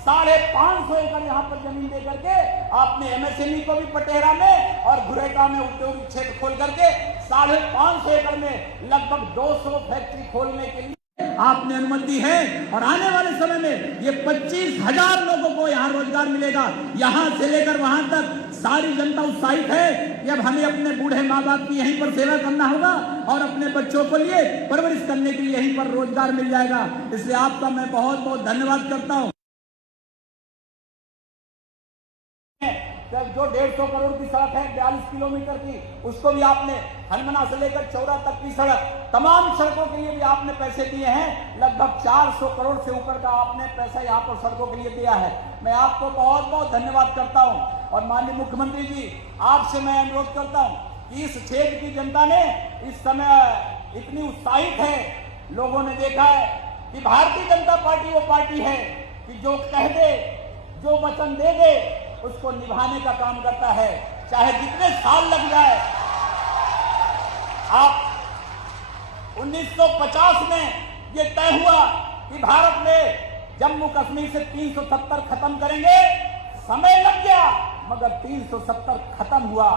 550 एकड़ यहाँ पर जमीन दे करके आपने एमएसएमई को भी पटेरा में और घुरेटा में औद्योगिक क्षेत्र खोल करके 550 एकड़ में लगभग 200 फैक्ट्री खोलने के लिए आपने अनुमति दी है। और आने वाले समय में ये 25,000 लोगों को यहाँ रोजगार मिलेगा। यहाँ से लेकर वहां तक सारी जनता उत्साहित है कि अब हमें अपने बूढ़े माँ बाप की यहीं पर सेवा करना होगा और अपने बच्चों को लिए परवरिश करने के लिए यहीं पर रोजगार मिल जाएगा। इसलिए आपका मैं बहुत बहुत धन्यवाद करता हूँ। जो 150 करोड़ की सड़क है 42 किलोमीटर की, उसको भी आपने हनुमना से लेकर चौरा तक की सड़क, तमाम सड़कों के लिए भी आपने पैसे दिए हैं। लगभग 400 करोड़ से ऊपर का आपने पैसा यहाँ पर सड़कों के लिए दिया है। मैं आपको बहुत बहुत धन्यवाद करता हूँ। और माननीय मुख्यमंत्री जी, आपसे मैं अनुरोध करता हूँ कि इस क्षेत्र की जनता ने इस समय इतनी उत्साहित है। लोगों ने देखा है कि भारतीय जनता पार्टी वो पार्टी है कि जो कह दे, जो वचन दे दे, उसको निभाने का काम करता है, चाहे जितने साल लग जाए। आप 1950 में ये तय हुआ कि भारत में जम्मू कश्मीर से 370 खत्म करेंगे। समय लग गया मगर 370 खत्म हुआ।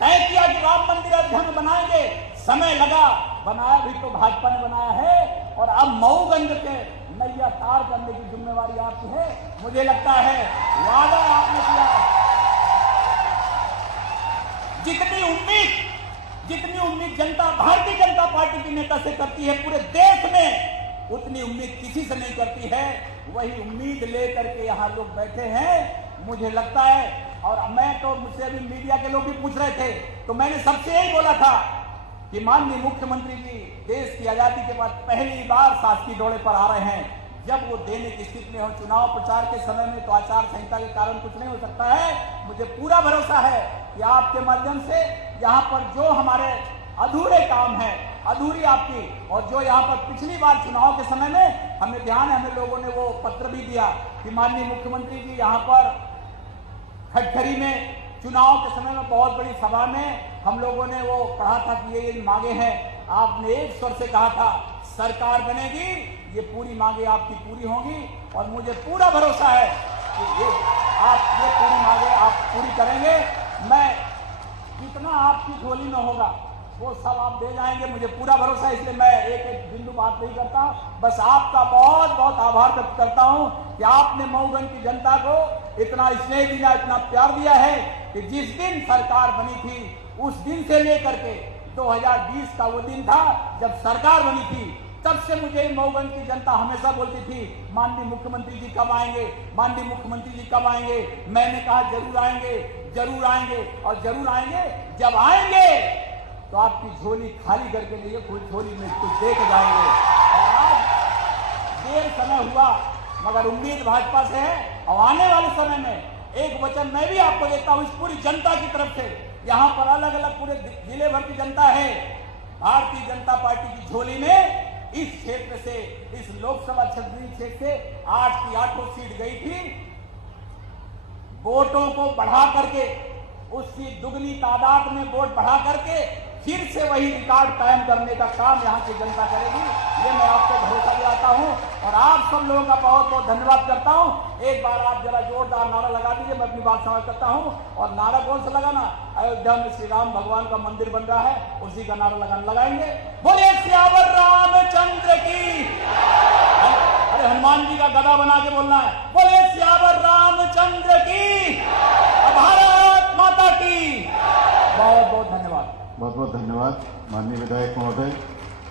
तय किया कि राम मंदिर अयोध्या में बनाएंगे, समय लगा, बनाया भी तो भाजपा ने बनाया है। और अब मऊगंज के नैया तार करने की जिम्मेवारी आपकी है। मुझे लगता है वादा आपने किया, जितनी उम्मीद जनता भारतीय जनता पार्टी के नेता से करती है पूरे देश में, उतनी उम्मीद किसी से नहीं करती है। वही उम्मीद लेकर के यहाँ लोग बैठे हैं। मुझे लगता है, और मैं तो मुझसे अभी मीडिया के लोग भी पूछ रहे थे, तो मैंने सबसे यही बोला था कि माननीय मुख्यमंत्री जी देश की आजादी के बाद पहली बार शासकीय दौरे पर आ रहे हैं। जब वो देने की स्थिति में हो। चुनाव प्रचार के समय में तो आचार संहिता के कारण कुछ नहीं हो सकता है। मुझे पूरा भरोसा है कि आपके माध्यम से यहाँ पर जो हमारे अधूरे काम है, अधूरी आपकी, और जो यहाँ पर पिछली बार चुनाव के समय में हमें ध्यान है, हमें लोगों ने वो पत्र भी दिया कि माननीय मुख्यमंत्री जी यहाँ पर खटखरी में चुनाव के समय में बहुत बड़ी सभा में हम लोगों ने वो कहा था कि ये मांगे हैं। आपने एक स्वर से कहा था सरकार बनेगी, ये पूरी मांगे आपकी पूरी होंगी, और मुझे पूरा भरोसा है कि ये पूरी मांगे आप पूरी करेंगे। मैं जितना आपकी झोली में होगा वो सब आप दे जाएंगे, मुझे पूरा भरोसा है। इसलिए मैं एक एक बिंदु बात नहीं करता, बस आपका बहुत बहुत आभार व्यक्त करता हूं कि आपने मऊगंज की जनता को इतना स्नेह दिया, इतना प्यार दिया है कि जिस दिन सरकार बनी थी उस दिन से लेकर के 2020 का वो दिन था जब सरकार बनी थी, तब से मुझे मऊगंज की जनता हमेशा बोलती थी माननीय मुख्यमंत्री जी कब आएंगे, माननीय मुख्यमंत्री जी कब आएंगे। मैंने कहा जरूर आएंगे, जरूर आएंगे, और जरूर आएंगे। जब आएंगे तो आपकी झोली खाली करके नहीं, कोई झोली में कुछ दे के जाएंगे। और आज देर समय हुआ मगर उम्मीद भाजपा से है, और आने वाले समय में एक वचन मैं भी आपको देता हूं इस पूरी जनता की तरफ से। यहाँ पर अलग अलग पूरे जिले भर की जनता है, भारतीय जनता पार्टी की झोली में इस क्षेत्र से, इस लोकसभा क्षेत्र से 8 की 8 सीट गई थी। वोटों को बढ़ा करके, उसकी दुगनी तादाद में वोट बढ़ा करके फिर से वही रिकॉर्ड कायम करने का काम यहाँ की जनता करेगी, ये मैं आपको भरोसा दिलाता हूँ। और आप सब लोगों का बहुत बहुत धन्यवाद करता हूँ। एक बार आप जरा जोरदार नारा लगा दीजिए, मैं अपनी बात समझ करता हूँ। और नारा कौन सा लगाना? अयोध्या में श्री राम भगवान का मंदिर बन रहा है, उसी का नारा लगाएंगे, बोले सियावर रामचंद्र की। अरे हनुमान जी का गदा बना के बोलना है, बोले सियावर रामचंद्र की, भारत माता की। बहुत बहुत धन्यवाद। बहुत बहुत धन्यवाद माननीय विधायक महोदय।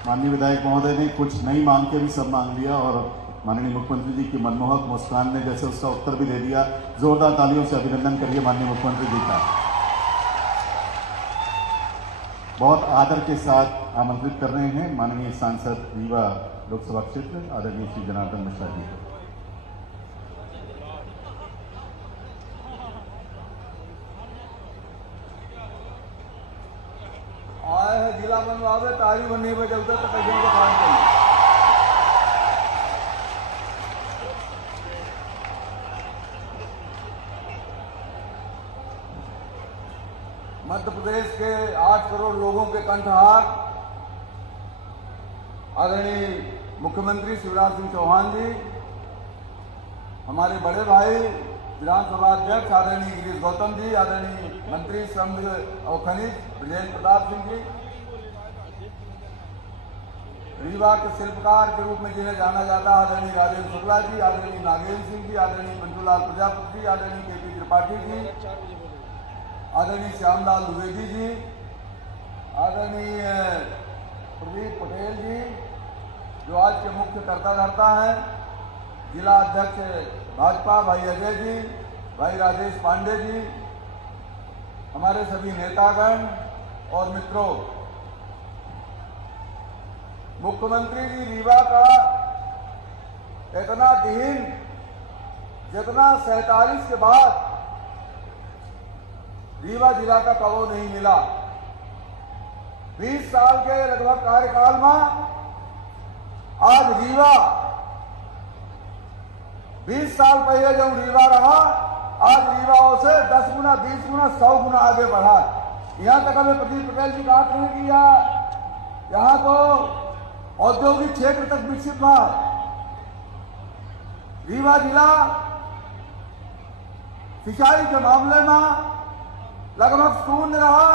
माननीय विधायक महोदय ने कुछ नई मांग के भी सब मांग लिया, और माननीय मुख्यमंत्री जी की मनमोहक मुस्कान ने जैसे उसका उत्तर भी दे दिया। जोरदार तालियों से अभिनंदन करिए माननीय मुख्यमंत्री जी का। बहुत आदर के साथ आमंत्रित कर रहे हैं माननीय सांसद रीवा लोकसभा क्षेत्र आदरणीय श्री जनार्दन मिश्रा जी को। आए है जिला बनवावे, तारी बनने में जब तक कैसे को काम करें। मध्य प्रदेश के 8 करोड़ लोगों के कंठहार आदरणीय मुख्यमंत्री शिवराज सिंह चौहान जी, हमारे बड़े भाई विधानसभा अध्यक्ष आदरणीय गिरीश गौतम जी, आदरणीय मंत्री श्रम और खनिज ब्रजेंद्र प्रताप सिंह जी, रीवा के शिल्पकार के रूप में जिन्हें जाना जाता है आदरणीय राजेंद्र शुक्ला जी, आदरणीय नागेंद्र सिंह जी, आदरणीय पंचूलाल प्रजापति जी, आदरणीय केपी त्रिपाठी जी, आदरणीय श्यामलाल द्विवेदी जी, आदरणीय प्रदीप पटेल जी जो आज के मुख्य कर्ता धर्ता है, जिला अध्यक्ष भाजपा भाई अजय जी, भाई राजेश पांडे जी, हमारे सभी नेतागण और मित्रों, मुख्यमंत्री जी रीवा का इतना दिन जितना 47 के बाद रीवा जिला का कबो नहीं मिला। 20 साल के लगभग कार्यकाल में आज रीवा 20 साल पहले जब रीवा रहा, आज रीवाओं से 10 गुना 20 गुना 100 गुना आगे बढ़ा। यहां तक हमें प्रदीप पटेल जी बात नहीं किया, यहां तो औद्योगिक क्षेत्र तक विकसित हुआ। रीवा जिला सिंचाई के मामले में लगभग शून्य रहा।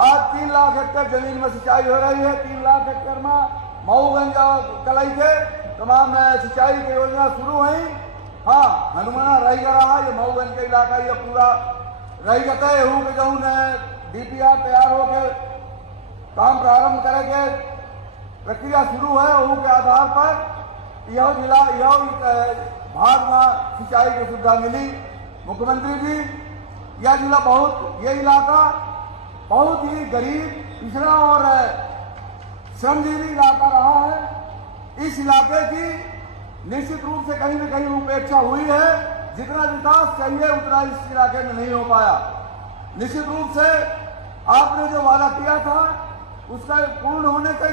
आज 3 लाख हेक्टेयर जमीन में सिंचाई हो रही है। 3 लाख हेक्टेयर में मऊगंज और कलाई के तमाम सिंचाई की योजना शुरू हुई। हाँ, हनुमाना रही रहा, ये मऊगंज के इलाका ये पूरा रही गए हूँ कि जो डीपीआर तैयार होकर काम प्रारंभ करेंगे, प्रक्रिया शुरू है। वह के आधार पर यह जिला यह भाग में सिंचाई की सुविधा मिली। मुख्यमंत्री जी, यह जिला ये इलाका बहुत ही गरीब, पिछड़ा और श्रमजीवी इलाका रहा है। इस इलाके की निश्चित रूप से कहीं न कहीं उपेक्षा हुई है। जितना विकास चाहिए उतना इस इलाके में नहीं हो पाया। निश्चित रूप से आपने जो वादा किया था उसका पूर्ण होने की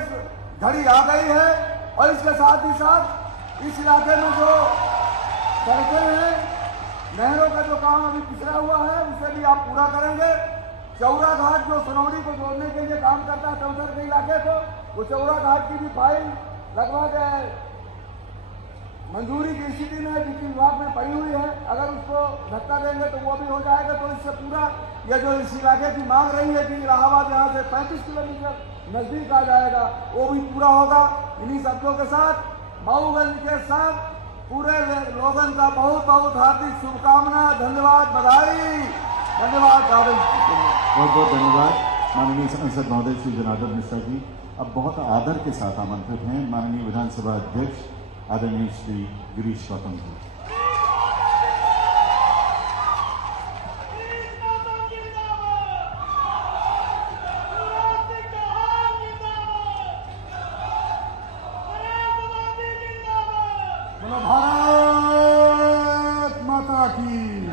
घड़ी आ गई है और इसके साथ ही साथ इस इलाके में जो सड़कें हैं, नहरों का जो काम अभी पिछड़ा हुआ है उसे भी आप पूरा करेंगे। चौरा घाट जो सनौरी को जोड़ने के लिए काम करता है चौधर के इलाके को, वो चौरा घाट की भी फाइल लगभग मंजूरी की स्थिति में वित्त विभाग में पड़ी हुई है। अगर उसको धक्का देंगे तो वो भी हो जाएगा। तो इससे पूरा यह जो इस इलाके की मांग रही है कि इलाहाबाद यहाँ से 35 किलोमीटर नजदीक आ जाएगा, वो भी पूरा होगा। इन्हीं शब्दों के साथ मऊगंज के साथ पूरे लोगों का बहुत बहुत हार्दिक शुभकामना, धन्यवाद, बधाई, धन्यवाद। बहुत बहुत धन्यवाद माननीय सांसद महोदय श्री जनार्दन मिश्रा जी। अब बहुत आदर के साथ आमंत्रित हैं माननीय विधानसभा अध्यक्ष आदरणीय श्री गिरीश गौतम जी। भारत माता की।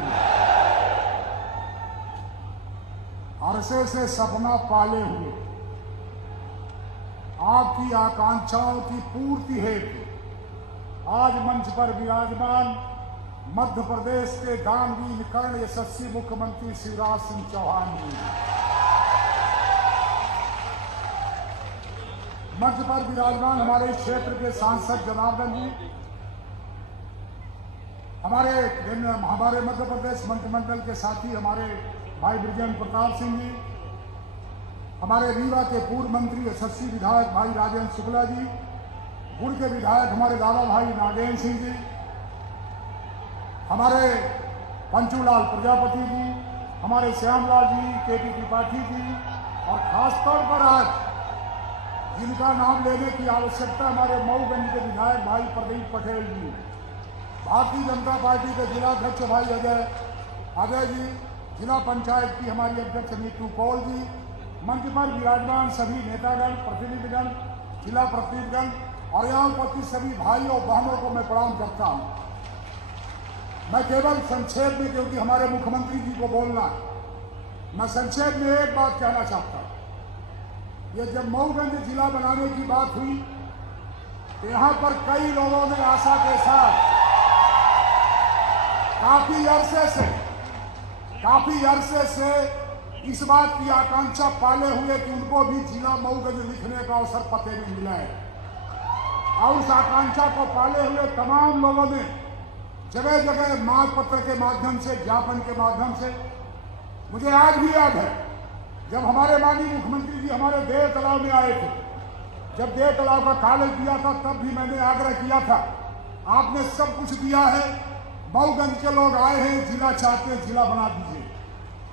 अरसे से सपना पाले हुए आपकी आकांक्षाओं की पूर्ति हेतु आज मंच पर विराजमान मध्य प्रदेश के दानवीर कर्ण यशस्वी मुख्यमंत्री शिवराज सिंह चौहान जी, मंच पर विराजमान हमारे क्षेत्र के सांसद जनार्दन जी, हमारे मध्य प्रदेश मंत्रिमंडल के साथी हमारे भाई बृजेंद्र प्रताप सिंह जी, हमारे रीवा के पूर्व मंत्री यशस्वी विधायक भाई राजेंद्र शुक्ला जी, गुड़ के विधायक हमारे दादा भाई नागेंद्र सिंह जी, हमारे पंचूलाल प्रजापति जी, हमारे श्यामलाल जी, केपी त्रिपाठी जी, और खासतौर पर आज जिनका नाम लेने की आवश्यकता हमारे मऊगंज के विधायक भाई प्रदीप पटेल जी, भारतीय जनता पार्टी के जिलाध्यक्ष भाई अजय जी, जिला पंचायत की हमारी अध्यक्ष नीतू कौल जी, मंच पर विराजमान सभी नेतागण, प्रतिनिधिगण, जिला प्रतिनिधिगण और यहाँ उपस्थित सभी भाइयों बहनों को मैं प्रणाम करता हूँ। मैं केवल संक्षेप में, क्योंकि हमारे मुख्यमंत्री जी को बोलना है, मैं संक्षेप में एक बात कहना चाहता हूँ। ये जब मऊगंज जिला बनाने की बात हुई तो यहाँ पर कई लोगों ने आशा के साथ काफी अरसे से इस बात की आकांक्षा पाले हुए कि उनको भी जिला मऊगंज लिखने का अवसर पते में मिला है, और उस आकांक्षा को पाले हुए तमाम लोगों ने जगह जगह मांग पत्र के माध्यम से, ज्ञापन के माध्यम से, मुझे आज भी याद है जब हमारे माननीय मुख्यमंत्री जी हमारे देव तालाब में आए थे, जब देव तालाब का कागज दिया था तब भी मैंने आग्रह किया था, आपने सब कुछ दिया है, मऊगंज के लोग आए हैं, जिला चाहते हैं, जिला बना दीजिए।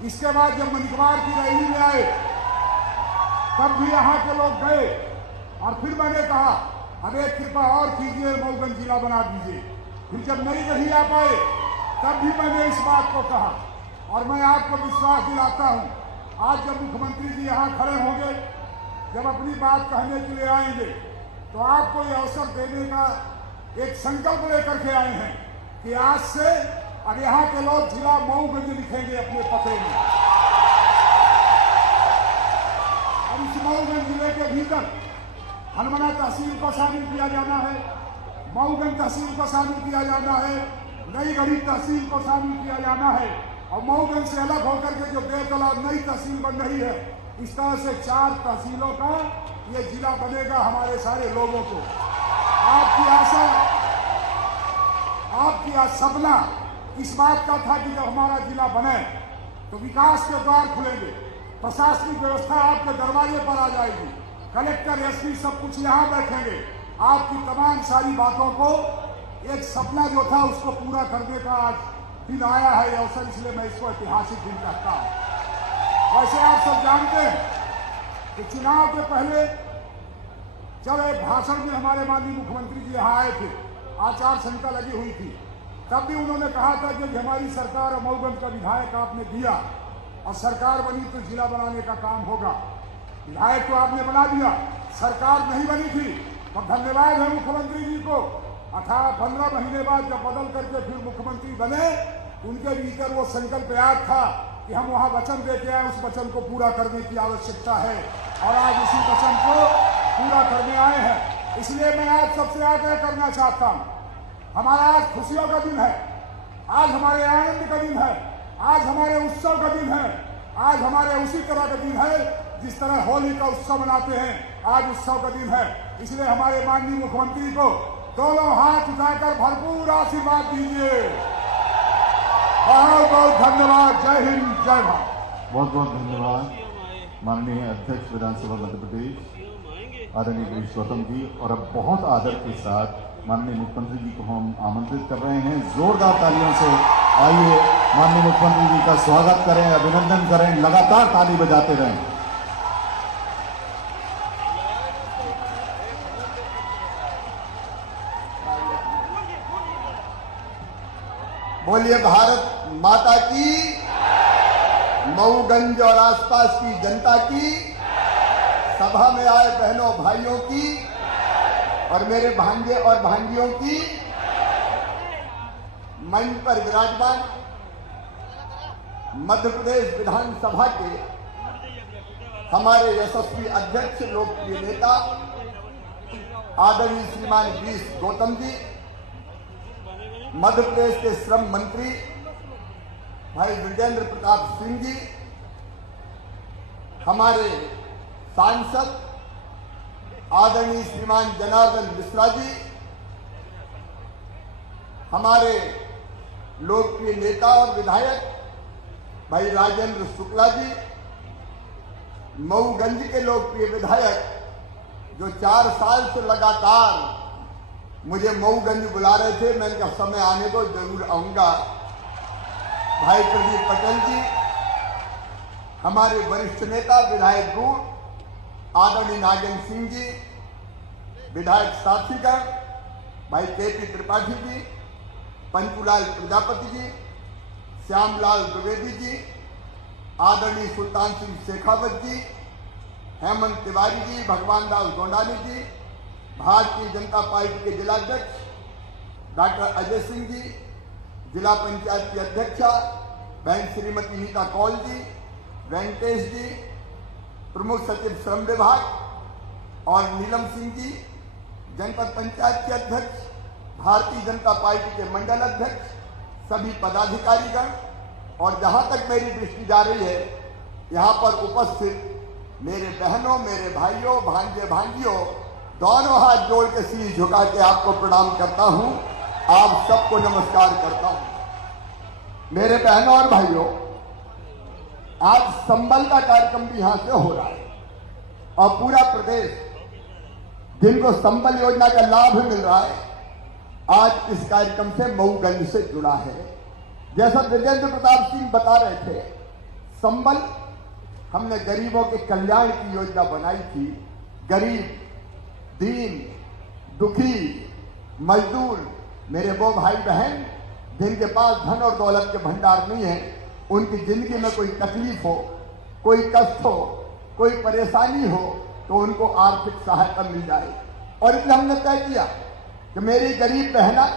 इसके बाद जब मनिकवार की रैली में आए तब भी यहाँ के लोग गए और फिर मैंने कहा अब एक कृपा और कीजिए, मऊगंज जिला बना दीजिए। फिर जब नहीं आ पाए तब भी मैंने इस बात को कहा, और मैं आपको विश्वास दिलाता हूँ आज जब मुख्यमंत्री जी यहाँ खड़े होंगे, जब अपनी बात कहने के लिए आएंगे, तो आपको ये अवसर देने का एक संकल्प लेकर के आए हैं कि आज से अब यहाँ के लोग जिला मऊगंज लिखेंगे अपने पते में। और इस मऊगंज जिले के भीतर हनुमाना तहसील को शामिल किया जाना है, मऊगंज तहसील को शामिल किया जाना है, नई गढ़ी तहसील को शामिल किया जाना है, और मऊगंज से अलग होकर के जो देव तालाब नई तहसील बन रही है, इस तरह से 4 तहसीलों का ये जिला बनेगा हमारे सारे लोगों को। आपकी आज सपना इस बात का था कि जब हमारा जिला बने तो विकास के द्वार खुलेंगे, प्रशासनिक व्यवस्था आपके दरवाजे पर आ जाएगी, कलेक्टर एसपी सब कुछ यहाँ बैठेंगे। आपकी तमाम सारी बातों को, एक सपना जो था उसको पूरा करने का आज दिन आया है अवसर, इसलिए मैं इसको ऐतिहासिक दिन कहता हूँ। वैसे आप सब जानते हैं कि चुनाव के पहले जब एक भाषण में हमारे माननीय मुख्यमंत्री जी यहाँ आए थे, आचार संहिता लगी हुई थी, तब भी उन्होंने कहा था कि हमारी सरकार और मऊगंज का विधायक आपने दिया और सरकार बनी तो जिला बनाने का काम होगा। विधायक तो आपने बना दिया, सरकार नहीं बनी थी, तो धन्यवाद है मुख्यमंत्री जी को 15 महीने बाद जब बदल करके फिर मुख्यमंत्री बने, उनके भीतर वो संकल्प याद था कि हम वहां वचन देके आए, उस वचन को पूरा करने की आवश्यकता है और आज उसी वचन को पूरा करने आए हैं। इसलिए मैं आज सबसे आग्रह करना चाहता हूं, हमारा आज खुशियों का दिन है, आज हमारे आनंद का दिन है, आज हमारे उत्सव का दिन है, आज हमारे उसी तरह का दिन है जिस तरह होली का उत्सव मनाते हैं, आज उत्सव का दिन है। इसलिए हमारे माननीय मुख्यमंत्री को दोनों हाथ उठाकर भरपूर आशीर्वाद दीजिए। बहुत बहुत धन्यवाद। जय हिंद, जय भारत। बहुत बहुत धन्यवाद माननीय अध्यक्ष विधानसभा मध्य प्रदेश आदरणीय गिरीश गौतम जी। और अब बहुत आदर के साथ माननीय मुख्यमंत्री जी को हम आमंत्रित कर रहे हैं। जोरदार तालियों से आइए माननीय मुख्यमंत्री जी का स्वागत करें, अभिनंदन करें, लगातार ताली बजाते रहें। बोलिए भारत माता की, मऊगंज और आसपास की जनता की, सभा में आए बहनों भाइयों की और मेरे भांजे और भांजियों की, मंच पर विराजमान मध्य प्रदेश विधानसभा के हमारे यशस्वी अध्यक्ष, लोकप्रिय नेता आदरणीय श्रीमान गिरीश गौतम जी, मध्य प्रदेश के श्रम मंत्री भाई विजेंद्र प्रताप सिंह जी, हमारे सांसद आदरणीय श्रीमान जनार्दन मिश्रा जी, हमारे लोकप्रिय नेता और विधायक भाई राजेंद्र शुक्ला जी, मऊगंज के लोकप्रिय विधायक जो 4 साल से लगातार मुझे मऊगंज बुला रहे थे, मैंने कहा समय आने को जरूर आऊंगा, भाई प्रदीप पटेल जी, हमारे वरिष्ठ नेता विधायक गुण आदरणीय नागेंद्र सिंह जी, विधायक साथीगण भाई केपी त्रिपाठी जी, पंचूलाल प्रजापति जी, श्यामलाल द्विवेदी जी, आदरणीय सुल्तान सिंह शेखावत जी, हेमंत तिवारी जी, भगवान दास गोंडानी जी, भारतीय जनता पार्टी के जिलाध्यक्ष डॉक्टर अजय सिंह जी, जिला पंचायत की अध्यक्षा बहन श्रीमती नीता कौल जी, वेंकटेश जी, प्रमुख सचिव श्रम विभाग और नीलम सिंह जी, जनपद पंचायत के अध्यक्ष, भारतीय जनता पार्टी के मंडल अध्यक्ष, सभी पदाधिकारीगण और जहां तक मेरी दृष्टि जा रही है यहां पर उपस्थित मेरे बहनों, मेरे भाइयों, भांजे भांजियों, दोनों हाथ जोड़ के शीश झुका के आपको प्रणाम करता हूं, आप सबको नमस्कार करता हूं। मेरे बहनों और भाइयों, आज संबल का कार्यक्रम भी यहां से हो रहा है और पूरा प्रदेश जिनको संबल योजना का लाभ मिल रहा है आज इस कार्यक्रम से मऊगंज से जुड़ा है। जैसा विजेंद्र प्रताप सिंह बता रहे थे, संबल हमने गरीबों के कल्याण की योजना बनाई थी। गरीब, दीन, दुखी, मजदूर, मेरे वो भाई बहन जिनके पास धन और दौलत के भंडार नहीं है, उनकी जिंदगी में कोई तकलीफ हो, कोई कष्ट हो, कोई परेशानी हो तो उनको आर्थिक सहायता मिल जाए। और इसलिए हमने तय किया कि मेरी गरीब बहना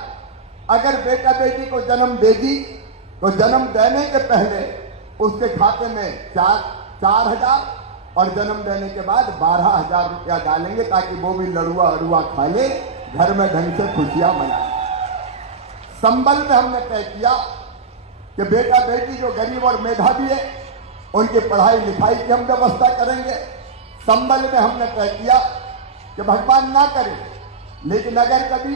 अगर बेटा बेटी को जन्म देगी तो जन्म देने के पहले उसके खाते में 4,000 और जन्म देने के बाद 12,000 रुपया डालेंगे ताकि वो भी लड़ुआ अड़ुआ खा ले, घर में ढंग से खुशियां मनाए। संबल में हमने तय किया कि बेटा बेटी जो गरीब और मेधावी है उनकी पढ़ाई लिखाई की हम व्यवस्था करेंगे। संबल में हमने तय किया कि भगवान ना करे लेकिन अगर कभी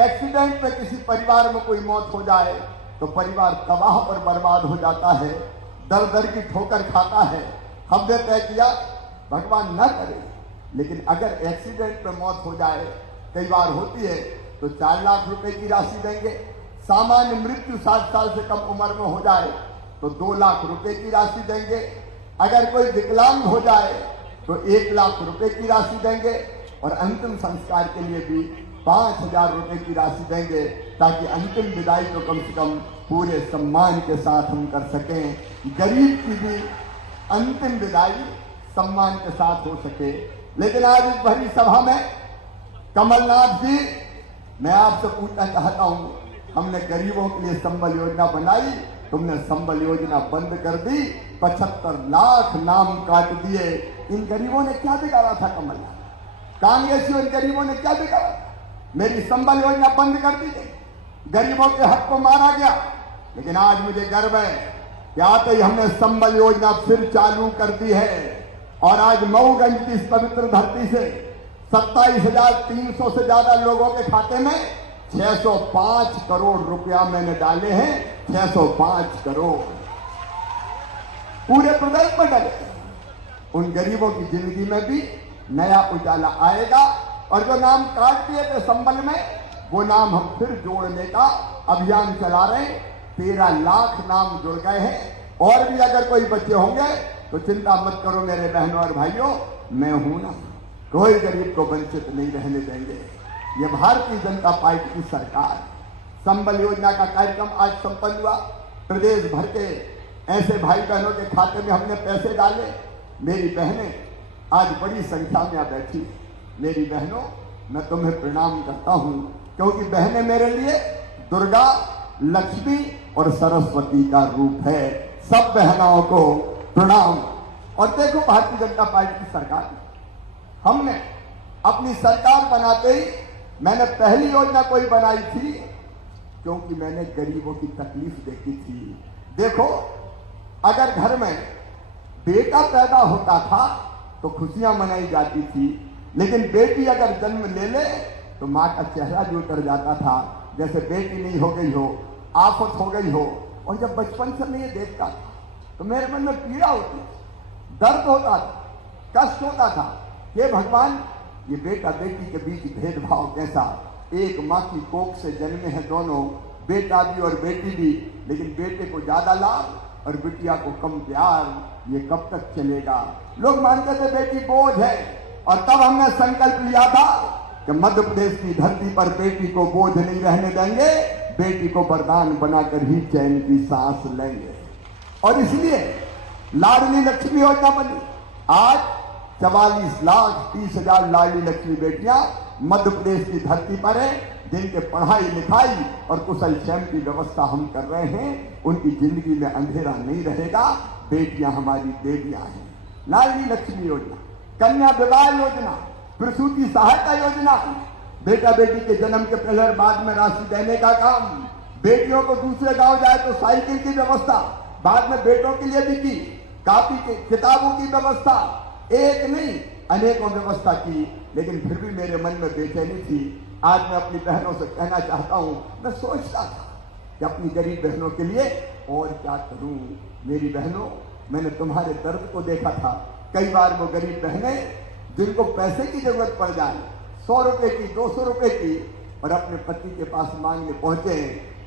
एक्सीडेंट में किसी परिवार में कोई मौत हो जाए तो परिवार तबाह और बर्बाद हो जाता है, दर दर की ठोकर खाता है। हमने तय किया भगवान ना करे लेकिन अगर एक्सीडेंट में मौत हो जाए, कई बार होती है, तो 4 लाख रुपए की राशि देंगे। सामान्य मृत्यु 60 साल से कम उम्र में हो जाए तो 2 लाख रुपए की राशि देंगे। अगर कोई विकलांग हो जाए तो 1 लाख रुपए की राशि देंगे और अंतिम संस्कार के लिए भी 5,000 रुपए की राशि देंगे ताकि अंतिम विदाई को कम से कम पूरे सम्मान के साथ हम कर सकें। गरीब की भी अंतिम विदाई सम्मान के साथ हो सके। लेकिन आज इस भरी सभा में कमलनाथ जी मैं आपसे पूछना चाहता हूं, हमने गरीबों के लिए संबल योजना बनाई, तुमने संबल योजना बंद कर दी, 75 लाख नाम काट दिए। इन गरीबों ने क्या बिगाड़ा था कमलनाथ? कांग्रेसियों इन गरीबों ने क्या बिगाड़ा था? मेरी संबल योजना बंद कर दी गई, गरीबों के हक को मारा गया। लेकिन आज मुझे गर्व है कि आते ही हमने संबल योजना फिर चालू कर दी है और आज मऊगंज की इस पवित्र धरती से 27,300 से ज्यादा लोगों के खाते में 605 करोड़ रुपया मैंने डाले हैं। 605 करोड़ पूरे प्रदेश में डले। उन गरीबों की जिंदगी में भी नया उजाला आएगा और जो नाम काट दिए थे संबल में, वो नाम हम फिर जोड़ने का अभियान चला रहे हैं। 13 लाख नाम जुड़ गए हैं और भी अगर कोई बच्चे होंगे तो चिंता मत करो मेरे बहनों और भाइयों, मैं हूं ना, कोई गरीब को वंचित नहीं रहने देंगे। ये भारतीय जनता पार्टी की सरकार। संबल योजना का कार्यक्रम आज संपन्न हुआ। प्रदेश भर के ऐसे भाई बहनों के खाते में हमने पैसे डाले। मेरी बहनें आज बड़ी संख्या में बैठी। मेरी बहनों, मैं तुम्हें प्रणाम करता हूं, क्योंकि बहनें मेरे लिए दुर्गा, लक्ष्मी और सरस्वती का रूप है। सब बहनों को प्रणाम। और देखो भारतीय जनता पार्टी की सरकार, हमने अपनी सरकार बनाते ही मैंने पहली योजना कोई बनाई थी, क्योंकि मैंने गरीबों की तकलीफ देखी थी। देखो, अगर घर में बेटा पैदा होता था तो खुशियां मनाई जाती थी, लेकिन बेटी अगर जन्म ले ले तो मां का चेहरा भी उतर जाता था, जैसे बेटी नहीं हो गई हो, आफत हो गई हो। और जब बचपन से मैं ये देखता था तो मेरे मन में पीड़ा होती थी, दर्द होता था, कष्ट होता था कि भगवान, ये बेटा बेटी के बीच भेदभाव कैसा? एक मां की कोख से जन्मे हैं दोनों, बेटा भी और बेटी भी, लेकिन बेटे को ज्यादा लाभ और बिटिया को कम प्यार। ये कब तक चलेगा? लोग मानते थे बेटी बोझ है, और तब हमने संकल्प लिया था कि मध्य प्रदेश की धरती पर बेटी को बोझ नहीं रहने देंगे, बेटी को वरदान बनाकर ही चैन की सांस लेंगे। और इसलिए लाडली लक्ष्मी योजना बनी। आज 44,30,000 लाडली लक्ष्मी बेटियां मध्य प्रदेश की धरती पर है, जिनके पढ़ाई लिखाई और कुशल क्षेम की व्यवस्था हम कर रहे हैं। उनकी जिंदगी में अंधेरा नहीं रहेगा। बेटियां हमारी देवियां हैं। लाडली लक्ष्मी योजना, कन्या विवाह योजना, प्रसूति सहायता योजना, बेटा बेटी के जन्म के पहले और बाद में राशि देने का काम, बेटियों को दूसरे गांव जाए तो साइकिल की व्यवस्था, बाद में बेटों के लिए भी की, कापी के किताबों की व्यवस्था, एक नहीं अनेकों व्यवस्था की। लेकिन फिर भी मेरे मन में बेचैनी थी। आज मैं अपनी बहनों से कहना चाहता हूं, मैं सोचता था कि अपनी गरीब बहनों के लिए और क्या करूं। मेरी बहनों, मैंने तुम्हारे दर्द को देखा था। कई बार वो गरीब बहनें जिनको पैसे की जरूरत पड़ जाए, 100 रुपए की, 200 रुपए की, और अपने पति के पास मांगने पहुंचे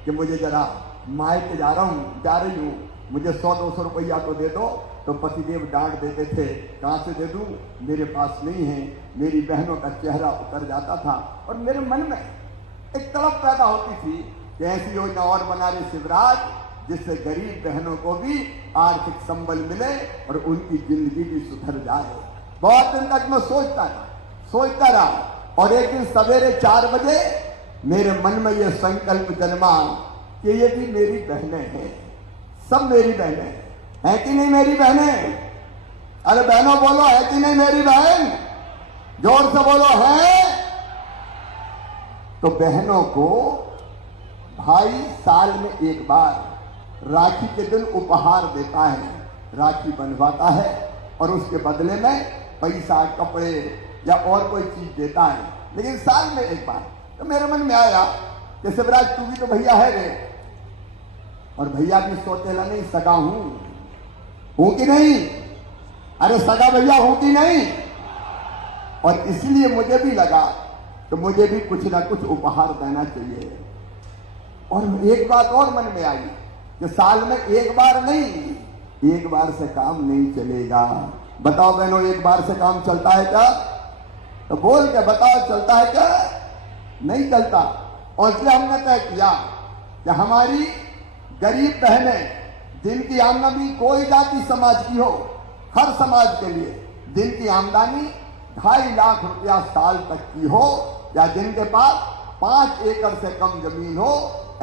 कि मुझे जरा मायके जा रही हूं, मुझे 100-200 रुपया तो दे दो, तो पतिदेव डांट देते थे, कहां से दे दूं, मेरे पास नहीं है। मेरी बहनों का चेहरा उतर जाता था और मेरे मन में एक तड़प पैदा होती थी कि ऐसी योजना और बना रहे शिवराज, जिससे गरीब बहनों को भी आर्थिक संबल मिले और उनकी जिंदगी भी सुधर जाए। बहुत दिन तक मैं सोचता रहा और एक दिन सवेरे 4 बजे मेरे मन में यह संकल्प जन्मा कि ये भी मेरी बहनें हैं, सब मेरी बहनें हैं कि नहीं मेरी बहनें? अरे बहनों बोलो, है कि नहीं मेरी बहन? जोर से बोलो, है। तो बहनों को भाई साल में एक बार राखी के दिन उपहार देता है, राखी बंधवाता है और उसके बदले में पैसा, कपड़े या और कोई चीज देता है, लेकिन साल में एक बार। तो मेरे मन में आया कि शिवराज, तू भी तो भैया है रे, और भैया भी सौतेला नहीं, सगा हूं कि नहीं? अरे सगा भैया हूं कि नहीं? और इसलिए मुझे भी लगा कि मुझे भी कुछ ना कुछ उपहार देना चाहिए। और एक बात और मन में आई कि साल में एक बार नहीं, एक बार से काम नहीं चलेगा। बताओ बहनों, एक बार से काम चलता है क्या? तो बोल के बताओ, चलता है क्या? नहीं चलता। और इसलिए हमने तय किया कि हमारी गरीब बहनें, जिनकी आमदनी कोई जाति समाज की हो, हर समाज के लिए जिनकी आमदनी 2.5 लाख रुपया साल तक की हो, या जिनके पास 5 एकड़ से कम जमीन हो,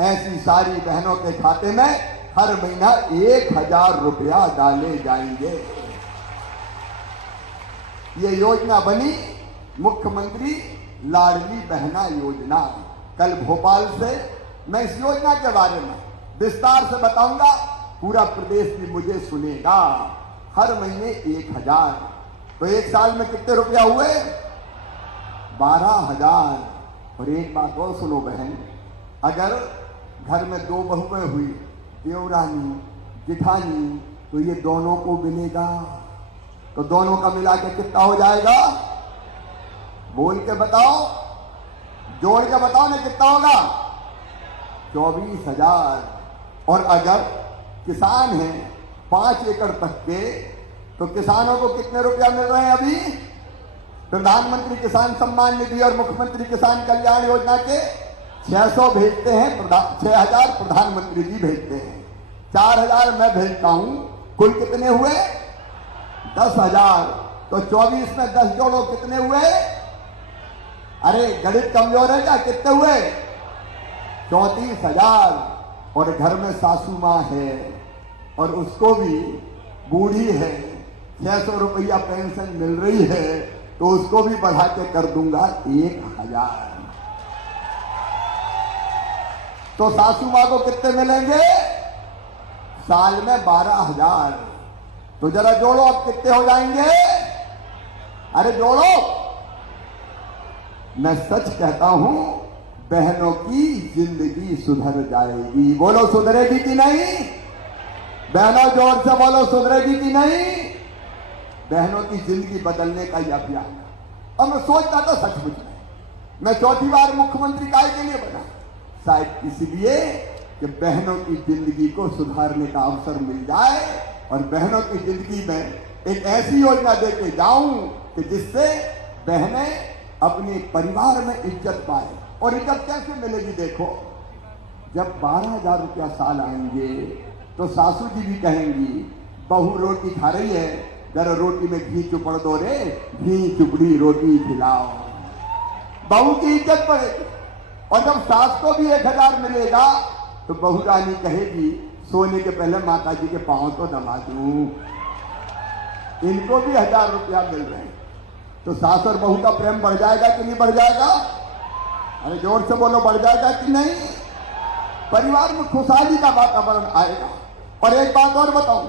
ऐसी सारी बहनों के खाते में हर महीना 1000 रुपया डाले जाएंगे। ये योजना बनी मुख्यमंत्री लाडली बहना योजना। कल भोपाल से मैं इस योजना के बारे में विस्तार से बताऊंगा, पूरा प्रदेश भी मुझे सुनेगा। हर महीने 1000, तो एक साल में कितने रुपया हुए? 12,000। और एक बात और सुनो बहन, अगर घर में 2 बहुएं हुई, देवरानी जिठानी, तो ये दोनों को मिलेगा। तो दोनों का मिला के कितना हो जाएगा? बोल के बताओ, जोड़ के बताओ ना, कितना होगा? 24,000। और अगर किसान हैं 5 एकड़ तक के, तो किसानों को कितने रुपया मिल रहे हैं अभी? प्रधानमंत्री किसान सम्मान निधि और मुख्यमंत्री किसान कल्याण योजना के 600 भेजते हैं, 6,000 प्रधानमंत्री जी भेजते हैं, 4,000 मैं भेजता हूं। कुल कितने हुए? 10,000। तो 24 में 10 जोड़ो, कितने हुए? अरे गणित कमजोर है क्या? कितने हुए? 34,000। और घर में सासू मां है और उसको भी बूढ़ी है, 600 रुपया पेंशन मिल रही है, तो उसको भी बढ़ा के कर दूंगा 1,000। तो सासू मां को कितने मिलेंगे? साल में 12,000। तो जरा जोड़ो, अब कितने हो जाएंगे? अरे जोड़ो। मैं सच कहता हूं, बहनों की जिंदगी सुधर जाएगी। बोलो सुधरेगी कि नहीं? बहनों जोर से बोलो, सुधरेगी कि नहीं? बहनों की जिंदगी बदलने का यह अभियान है। और मैं सोचता था सचमुच में, मैं 4थी बार मुख्यमंत्री काहे के लिए बना? शायद इसलिए कि बहनों की जिंदगी को सुधारने का अवसर मिल जाए और बहनों की जिंदगी में एक ऐसी योजना देके जाऊं कि जिससे बहनें अपने परिवार में इज्जत पाए। और इज्जत कैसे मिलेगी? देखो, जब 12,000 रुपया साल आएंगे तो सासू जी भी कहेंगी, बहू रोटी खा रही है, जरा रोटी में घी चुपड़ दो रे, घी चुपड़ी रोटी खिलाओ। बहू की इज्जत बढ़ेगी। और जब सास को भी 1,000 मिलेगा तो बहू रानी कहेगी, सोने के पहले माता जी के पांव तो दबा दूं। इनको भी 1,000 रुपया मिल रहे हैं, तो सास और बहू का प्रेम बढ़ जाएगा कि नहीं बढ़ जाएगा? अरे जोर से बोलो, बढ़ जाएगा कि नहीं? परिवार में खुशहाली का वातावरण आएगा। और एक बात और बताऊं,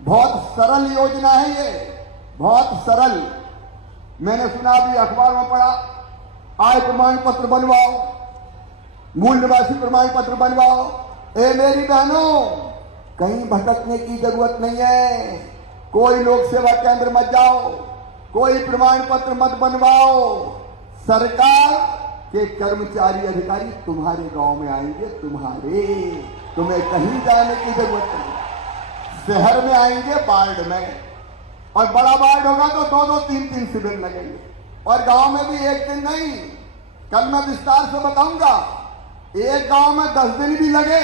बहुत सरल योजना है ये, बहुत सरल। मैंने सुना, अभी अखबार में पढ़ा, आय प्रमाण पत्र बनवाओ, मूल निवासी प्रमाण पत्र बनवाओ। ए मेरी बहनों, कहीं भटकने की जरूरत नहीं है। कोई लोक सेवा केंद्र मत जाओ, कोई प्रमाण पत्र मत बनवाओ। सरकार के कर्मचारी अधिकारी तुम्हारे गांव में आएंगे, तुम्हें कहीं जाने की जरूरत नहीं। शहर में आएंगे, वार्ड में, और बड़ा वार्ड होगा तो 2-2, 3-3 शिविर लगेंगे। और गांव में भी एक दिन नहीं, कल मैं विस्तार से बताऊंगा। एक गांव में 10 दिन भी लगे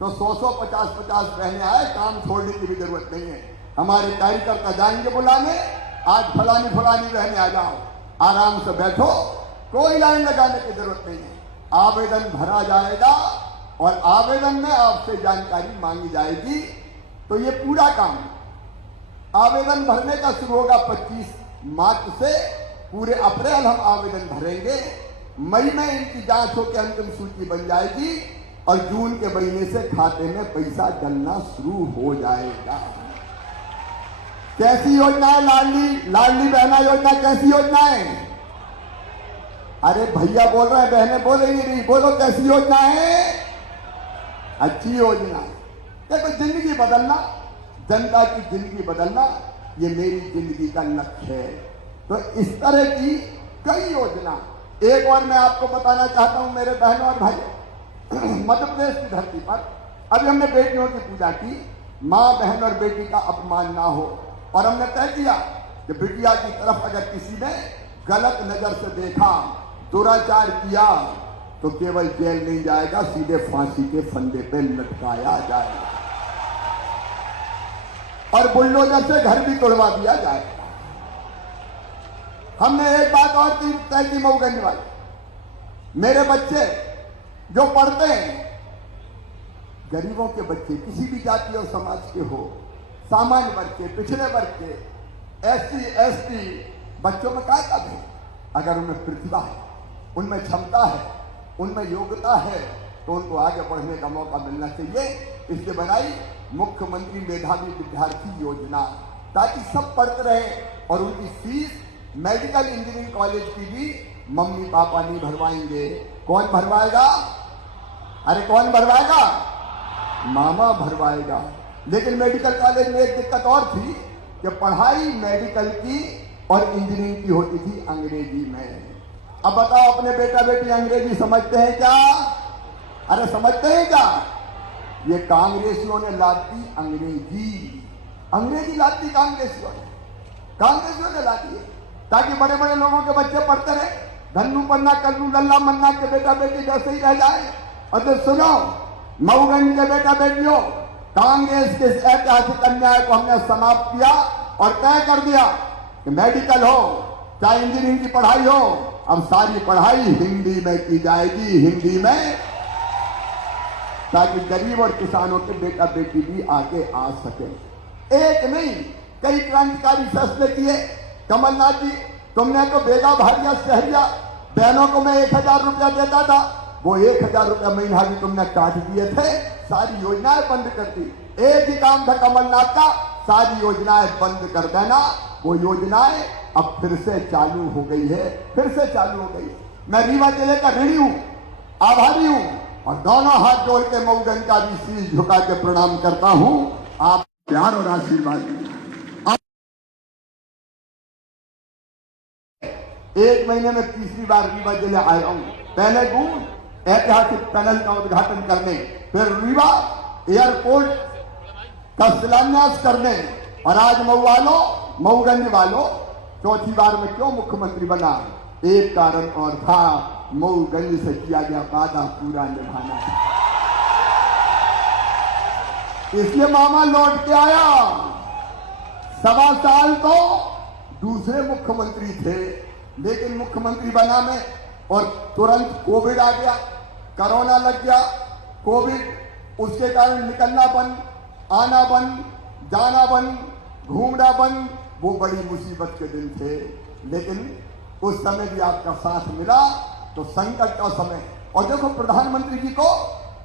तो 100-100, 50-50 बहनें आए, काम छोड़ने की भी जरूरत नहीं है। हमारे कार्यकर्ता जाएंगे बुलाने, आज फलानी बहनें आ जाओ, आराम से बैठो, कोई लाइन लगाने की जरूरत नहीं है। आवेदन भरा जाएगा और आवेदन में आपसे जानकारी मांगी जाएगी। तो ये पूरा काम आवेदन भरने का शुरू होगा 25 मार्च से, पूरे अप्रैल हम आवेदन भरेंगे। मई में इनकी जांच होकर अंतिम सूची बन जाएगी और जून के महीने से खाते में पैसा डलना शुरू हो जाएगा। कैसी योजना है लाडली बहना योजना? कैसी योजना है? अरे भैया बोल रहे हैं, बहनें बोल रही नहीं। बोलो कैसी योजना है? अच्छी योजना है। देखो, जिंदगी बदलना, जनता की जिंदगी बदलना, ये मेरी जिंदगी का लक्ष्य है। तो इस तरह की कई योजना। एक और मैं आपको बताना चाहता हूं मेरे बहनों और भाइयों, मध्य प्रदेश की धरती पर अभी हमने बेटियों की पूजा की। मां, बहन और बेटी का अपमान ना हो, और हमने तय किया कि बिटिया की तरफ अगर किसी ने गलत नजर से देखा, दुराचार किया, तो केवल जेल नहीं जाएगा, सीधे फांसी के फंदे पे लटकाया जाएगा और बुलडोजर से घर भी तोड़वा दिया जाएगा। हमने एक बात और तय की मऊगंज वाली, मेरे बच्चे जो पढ़ते हैं, गरीबों के बच्चे, किसी भी जाति और समाज के हो, सामान्य वर्ग के, पिछड़े वर्ग के, SC ST बच्चों में क्या कब है? अगर उनमें प्रतिभा है, उनमें क्षमता है, उनमें योग्यता है, तो उनको आगे बढ़ने का मौका मिलना चाहिए। इसलिए बनाई मुख्यमंत्री मेधावी विद्यार्थी योजना, ताकि सब पढ़ते रहे और उनकी फीस मेडिकल इंजीनियरिंग कॉलेज की भी मम्मी पापा नहीं भरवाएंगे। कौन भरवाएगा? अरे कौन भरवाएगा? मामा भरवाएगा। लेकिन मेडिकल कॉलेज में एक दिक्कत और थी कि पढ़ाई मेडिकल की और इंजीनियरिंग की होती थी अंग्रेजी में। अब बताओ, अपने बेटा बेटी अंग्रेजी समझते हैं क्या? अरे समझते हैं क्या? ये कांग्रेसियों ने लाद दी अंग्रेजी लाद दी कांग्रेसियों ने ला दी, ताकि बड़े बड़े लोगों के बच्चे पढ़ते रहे, धन्नू पन्ना कल्लू लल्ला मन्ना के बेटा बेटी जैसे ही रह जाए। और तो सुनो मऊगंज के बेटा बेटियों, कांग्रेस के इस ऐतिहासिक अन्याय को हमने समाप्त किया और तय कर दिया कि मेडिकल हो चाहे इंजीनियरिंग की पढ़ाई हो, अब सारी पढ़ाई हिंदी में की जाएगी, हिंदी में, ताकि गरीब और किसानों के बेटा बेटी भी आगे आ सके। एक नहीं, कई क्रांतिकारी फैसले किए। कमलनाथ जी, तुमने तो बेगा भारिया शहरिया बहनों को मैं 1000 रुपया देता था, वो 1000 रुपया महीना भी तुमने काट दिए थे, सारी योजनाएं बंद कर दी। एक ही काम था कमलनाथ का, सारी योजनाएं बंद कर देना। वो योजनाएं अब फिर से चालू हो गई है, मैं रीवा जिले का ऋणी हूं, आभारी हूं, और दोनों हाथ जोड़ के मऊगंज का भी शीश झुका के प्रणाम करता हूं। आप प्यार और आशीर्वाद दीजिए। एक महीने में तीसरी बार रीवा जिले आया हूं। पहले गुण ऐतिहासिक टनल का उद्घाटन करने, फिर रीवा एयरपोर्ट का शिलान्यास करने, और आज मऊगंज वालों चौथी बार में क्यों मुख्यमंत्री बना? एक कारण और था, मऊगंज से किया गया वादा पूरा निभाना। इसलिए मामा लौट के आया। 1.25 साल तो दूसरे मुख्यमंत्री थे, लेकिन मुख्यमंत्री बना में और तुरंत कोविड आ गया, कोरोना लग गया। कोविड, उसके कारण निकलना बंद, आना बंद, जाना बंद, घूमना बंद, वो बड़ी मुसीबत के दिन थे। लेकिन उस समय भी आपका साथ मिला, तो संकट का समय। और देखो, प्रधानमंत्री जी को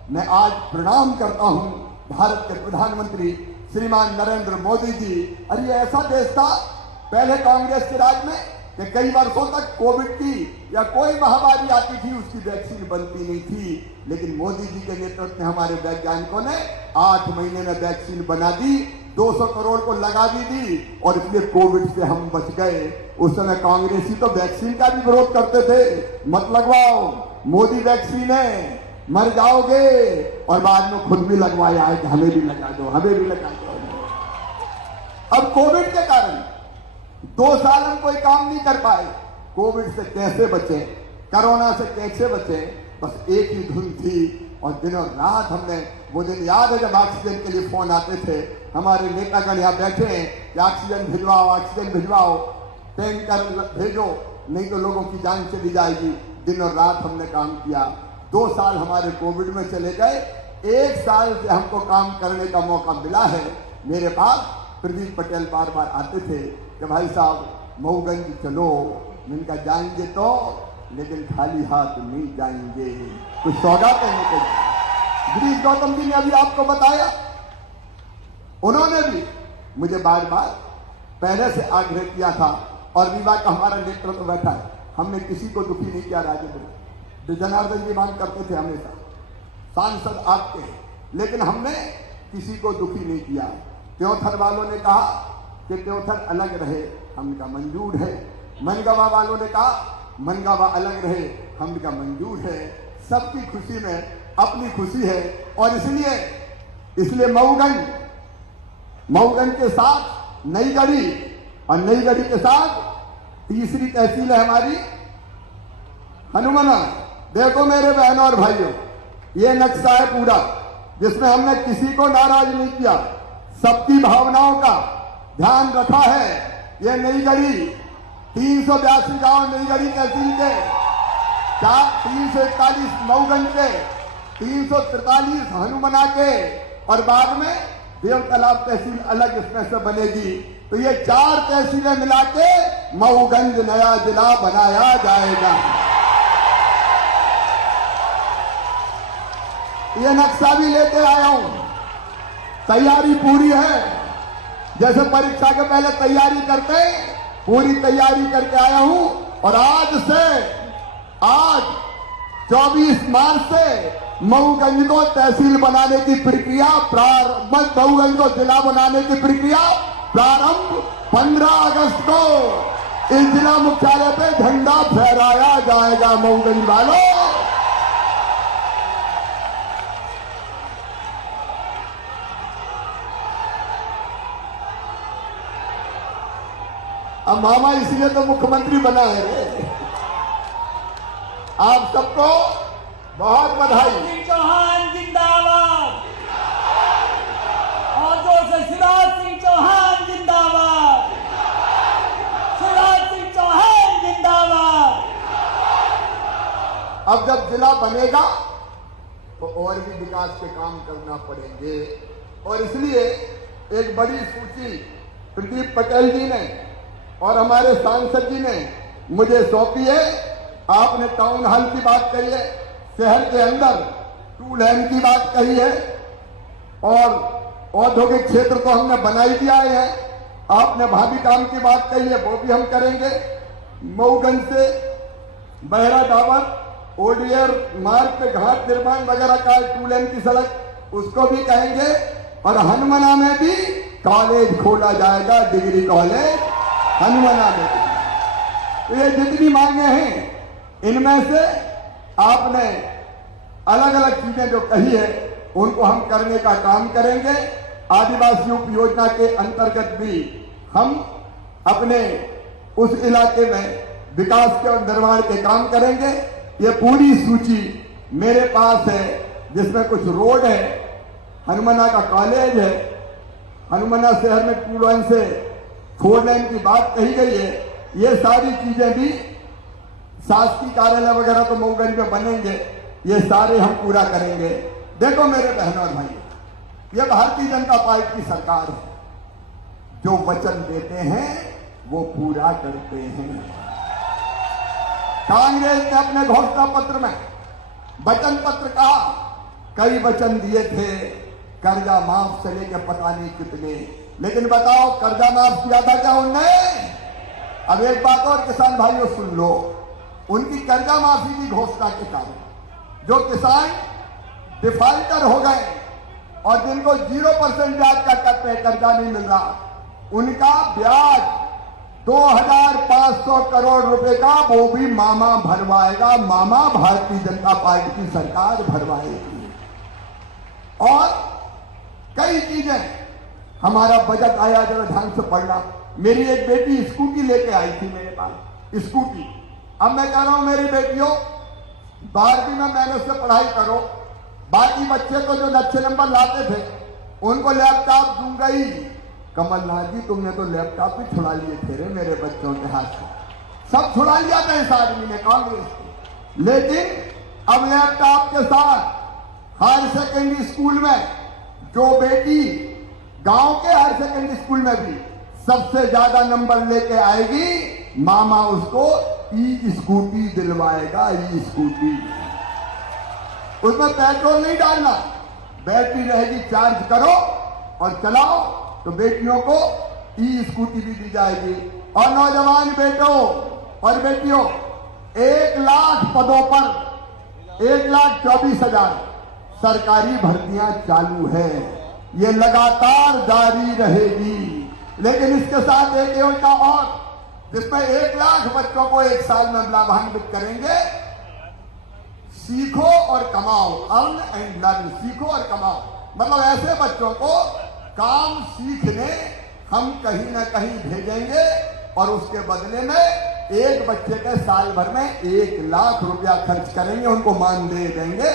मैं आज प्रणाम करता हूं, भारत के प्रधानमंत्री श्रीमान नरेंद्र मोदी जी। अरे ये ऐसा देश था पहले कांग्रेस के राज में कि कई वर्षों तक कोविड की या कोई महामारी आती थी, उसकी वैक्सीन बनती नहीं थी। लेकिन मोदी जी के नेतृत्व में हमारे वैज्ञानिकों ने 8 महीने में वैक्सीन बना दी, 200 करोड़ को लगा भी दी, और इसलिए कोविड से हम बच गए। उस समय कांग्रेसी तो वैक्सीन का भी विरोध करते थे, मत लगवाओ, मोदी वैक्सीन है, मर जाओगे, और बाद में खुद भी लगवाया है कि हमें भी लगा दो, हमें भी लगा दो। अब कोविड के कारण 2 साल हम कोई काम नहीं कर पाए। कोविड से कैसे बचे, कोरोना से कैसे बचे, बस एक ही धुन थी। और दिनों रात हमने, वो दिन याद है जब ऑक्सीजन के लिए फोन आते थे, हमारे नेतागण यहाँ बैठे हैं कि ऑक्सीजन भिजवाओ, टैंकर भेजो, नहीं तो लोगों की जान चली जाएगी। दिनों रात हमने काम किया। 2 साल हमारे कोविड में चले गए, 1 साल से हमको काम करने का मौका मिला है। मेरे पास प्रदीप पटेल बार बार आते थे कि भाई साहब मऊगंज चलो, इनका जाएंगे तो, लेकिन खाली हाथ नहीं जाएंगे, कुछ सौगात है। गिरीश गौतम जी ने अभी आपको बताया, उन्होंने भी मुझे बार बार पहले से आग्रह किया था, और रीवा का हमारा नेतृत्व बैठा है, हमने किसी को दुखी नहीं किया। राजेंद्र जनार्दन जी मांग करते थे हमेशा, सांसद आपके, लेकिन हमने किसी को दुखी नहीं किया। त्योथर वालों ने कहा कि त्योथर अलग रहे, हमने कहा मंजूर है। मनगावा वालों ने कहा मनगावा अलग रहे, हमने कहा मंजूर है। सबकी खुशी में अपनी खुशी है, और इसलिए मऊगंज के साथ नई गढ़ी, और नई गढ़ी के साथ तीसरी तहसील है हमारी हनुमाना। देखो मेरे बहनों और भाइयों, ये नक्शा है पूरा, जिसमें हमने किसी को नाराज नहीं किया, सबकी भावनाओं का ध्यान रखा है। ये नई गढ़ी 382 गांव नई गढ़ी तहसील के, 341 मऊगंज के, 343 हनुमना के, और बाद में देव तालाब तहसील अलग इसमें से बनेगी। तो ये 4 तहसीलें मिला के मऊगंज नया जिला बनाया जाएगा। ये नक्शा भी लेके आया हूं, तैयारी पूरी है। जैसे परीक्षा के पहले तैयारी करते, पूरी तैयारी करके आया हूं। और आज 24 मार्च से मऊगंज को तहसील बनाने की प्रक्रिया प्रारंभ, मऊगंज को जिला बनाने की प्रक्रिया प्रारंभ 15 अगस्त को इस जिला मुख्यालय पे झंडा फहराया जाएगा। मऊगंज वालों, अब मामा इसलिए तो मुख्यमंत्री बना है रे। आप सबको बहुत बधाई। चौहान जिंदाबाद, और जो से शिवराज सिंह चौहान जिंदाबाद, शिवराज सिंह चौहान जिंदाबाद। अब जब जिला बनेगा तो और भी विकास के काम करना पड़ेंगे, और इसलिए एक बड़ी सूची प्रदीप पटेल जी ने और हमारे सांसद जी ने मुझे सौंपी है। आपने टाउन हॉल की बात कही है, शहर के अंदर 2 लेन की बात कही है, और औद्योगिक क्षेत्र तो हमने बना ही दिया है। आपने भावी काम की बात कही है, वो भी हम करेंगे। मऊगंज से बहरा डाबर ओडियर मार्ग पे घाट निर्माण वगैरह का 2 लेन की सड़क, उसको भी कहेंगे। और हनुमना में भी कॉलेज खोला जाएगा, डिग्री कॉलेज हनुमना में। ये जितनी मांगे हैं, इनमें से आपने अलग अलग चीजें जो कही है उनको हम करने का काम करेंगे। आदिवासी उप योजना के अंतर्गत भी हम अपने उस इलाके में विकास के और निर्माण के काम करेंगे। ये पूरी सूची मेरे पास है, जिसमें कुछ रोड है, हनुमना का कॉलेज है, हनुमना शहर में 2 लेन से 4 लेन की बात कही गई है। ये सारी चीजें भी, शासकीय कार्यालय वगैरह तो मऊगंज में बनेंगे, ये सारे हम पूरा करेंगे। देखो मेरे बहनों और भाई, ये भारतीय जनता पार्टी की सरकार है। जो वचन देते हैं वो पूरा करते हैं। कांग्रेस ने अपने घोषणा पत्र में वचन पत्र कहा, कई वचन दिए थे, कर्जा माफ से लेकर पता नहीं कितने, लेकिन बताओ कर्जा माफ किया था क्या उनने? अब एक बात और किसान भाइयों सुन लो, उनकी कर्जा माफी की घोषणा के कारण जो किसान डिफॉल्टर हो गए और जिनको 0% ब्याज का कर्जा नहीं मिल रहा, उनका ब्याज 2500 करोड़ रुपए का वो भी मामा भरवाएगा। मामा भारतीय जनता पार्टी की सरकार भरवाएगी। और कई चीजें, हमारा बजट आया, जरा ध्यान से पढ़ना। मेरी एक बेटी स्कूटी लेके आई थी मेरे पास, स्कूटी। अब मैं कह रहा हूं मेरी बेटियों, 12वीं में मेहनत से पढ़ाई करो, बाकी बच्चे तो जो अच्छे नंबर लाते थे उनको लैपटॉप दूंगा ही। कमलनाथ जी, तुमने तो लैपटॉप भी छुड़ा लिए थे रे मेरे बच्चों के हाथ से, सब छुड़ा लिया था इस आदमी ने, कांग्रेस ने। लेकिन अब लैपटॉप के साथ हायर सेकेंडरी स्कूल में जो बेटी गांव के हायर सेकेंडरी स्कूल में भी सबसे ज्यादा नंबर लेके आएगी, मामा उसको ई स्कूटी दिलवाएगा। ई स्कूटी, उसमें पेट्रोल नहीं डालना, बैटरी रहेगी, चार्ज करो और चलाओ, तो बेटियों को ई स्कूटी भी दी जाएगी। और नौजवान बेटों और बेटियों, 1 लाख पदों पर 1,24,000 सरकारी भर्तियां चालू है, ये लगातार जारी रहेगी। लेकिन इसके साथ एक योजना और, जिसमें 1 लाख बच्चों को 1 साल में लाभान्वित करेंगे। सीखो और कमाओ, अर्न एंड लर्न, सीखो और कमाओ, मतलब ऐसे बच्चों को काम सीखने हम कहीं ना कहीं भेजेंगे और उसके बदले में एक बच्चे के साल भर में 1 लाख रुपया खर्च करेंगे, उनको मानदेय देंगे।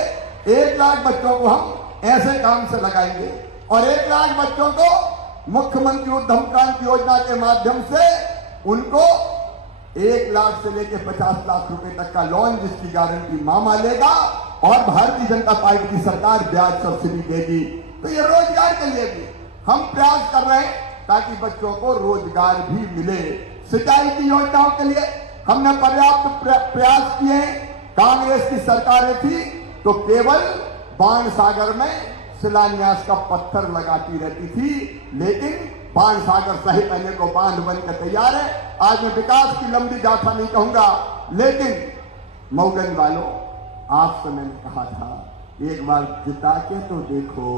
1 लाख बच्चों को हम ऐसे काम से लगाएंगे और 1 लाख बच्चों को मुख्यमंत्री उद्यम क्रांति योजना के माध्यम से उनको 1 लाख से लेकर 50 लाख रुपए तक का लोन जिसकी गारंटी मामा लेगा और भारतीय जनता पार्टी की सरकार ब्याज सब्सिडी देगी। तो ये रोजगार के लिए भी हम प्रयास कर रहे हैं ताकि बच्चों को रोजगार भी मिले। सिंचाई की योजनाओं के लिए हमने पर्याप्त प्रयास किए। कांग्रेस की सरकारें थी तो केवल बाणसागर में शिलान्यास का पत्थर लगाती रहती थी, लेकिन बाणसागर सही पहले को बांध बनकर तैयार है। आज मैं विकास की लंबी गाथा नहीं कहूंगा, लेकिन मऊगंज वालों, आपसे मैंने कहा था एक बार जिता के तो देखो,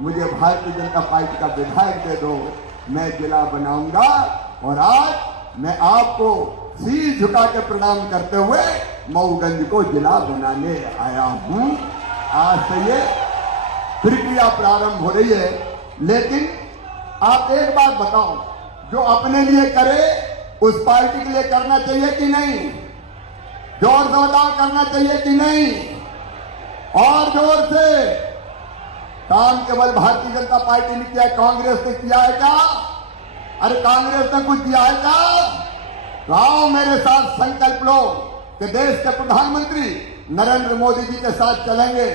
मुझे भारतीय जनता पार्टी का विधायक दे दो, मैं जिला बनाऊंगा। और आज मैं आपको शीश झुका के प्रणाम करते हुए मऊगंज को जिला बनाने आया हूं। आज से ये प्रक्रिया प्रारंभ हो रही है, लेकिन आप एक बात बताओ, जो अपने लिए करे उस पार्टी के लिए करना चाहिए कि नहीं? जोर से बताओ, करना चाहिए कि नहीं? और जोर से। काम केवल भारतीय जनता पार्टी ने किया, कांग्रेस ने किया है क्या? अरे कांग्रेस ने कुछ किया है क्या? तो आओ मेरे साथ संकल्प लो कि देश के प्रधानमंत्री नरेंद्र मोदी जी के साथ चलेंगे,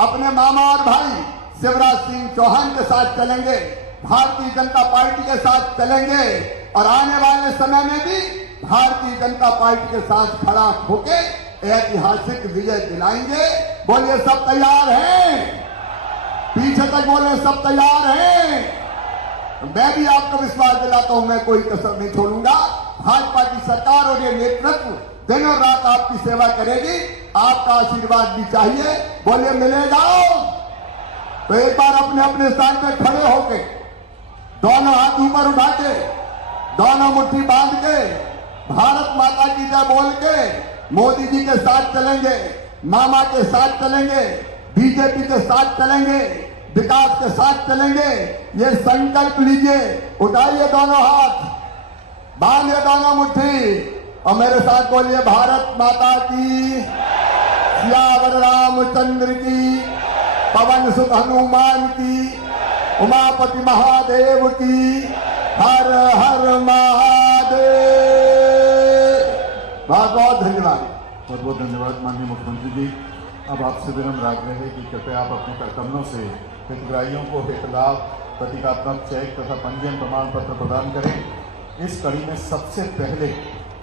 अपने मामा और भाई शिवराज सिंह चौहान के साथ चलेंगे, भारतीय जनता पार्टी के साथ चलेंगे और आने वाले समय में भी भारतीय जनता पार्टी के साथ खड़ा होकर ऐतिहासिक विजय दिलाएंगे। बोलिए सब तैयार हैं? पीछे तक बोले सब तैयार हैं? मैं भी आपको विश्वास दिलाता हूं, मैं कोई कसर नहीं छोड़ूंगा। भाजपा की सरकार और ये नेतृत्व दिन और रात आपकी सेवा करेगी। आपका आशीर्वाद भी चाहिए। बोलिए मिलेगा? तो एक बार अपने अपने स्थान पे खड़े होके दोनों हाथ ऊपर उठा के, दोनों मुट्ठी बांध के, भारत माता की जय बोल के मोदी जी के साथ चलेंगे, मामा के साथ चलेंगे, बीजेपी के साथ चलेंगे, विकास के साथ चलेंगे। ये संकल्प लीजिए, उठाइए दोनों हाथ, बांधिए दोनों मुट्ठी और मेरे साथ बोलिए भारत माता की, सियावर रामचंद्र की, पवन सुत हनुमान की, उमापति महादेव की, हर हर महादेव। बहुत बहुत धन्यवाद। बहुत बहुत धन्यवाद माननीय मुख्यमंत्री जी। अब आपसे विनम्र आग्रह है कि कृपया आप अपने कर्तव्यों से हितग्राहियों को हित लाभ, प्रतीकात्मक चेक तथा पंजीयन प्रमाण पत्र प्रदान करें। इस कड़ी में सबसे पहले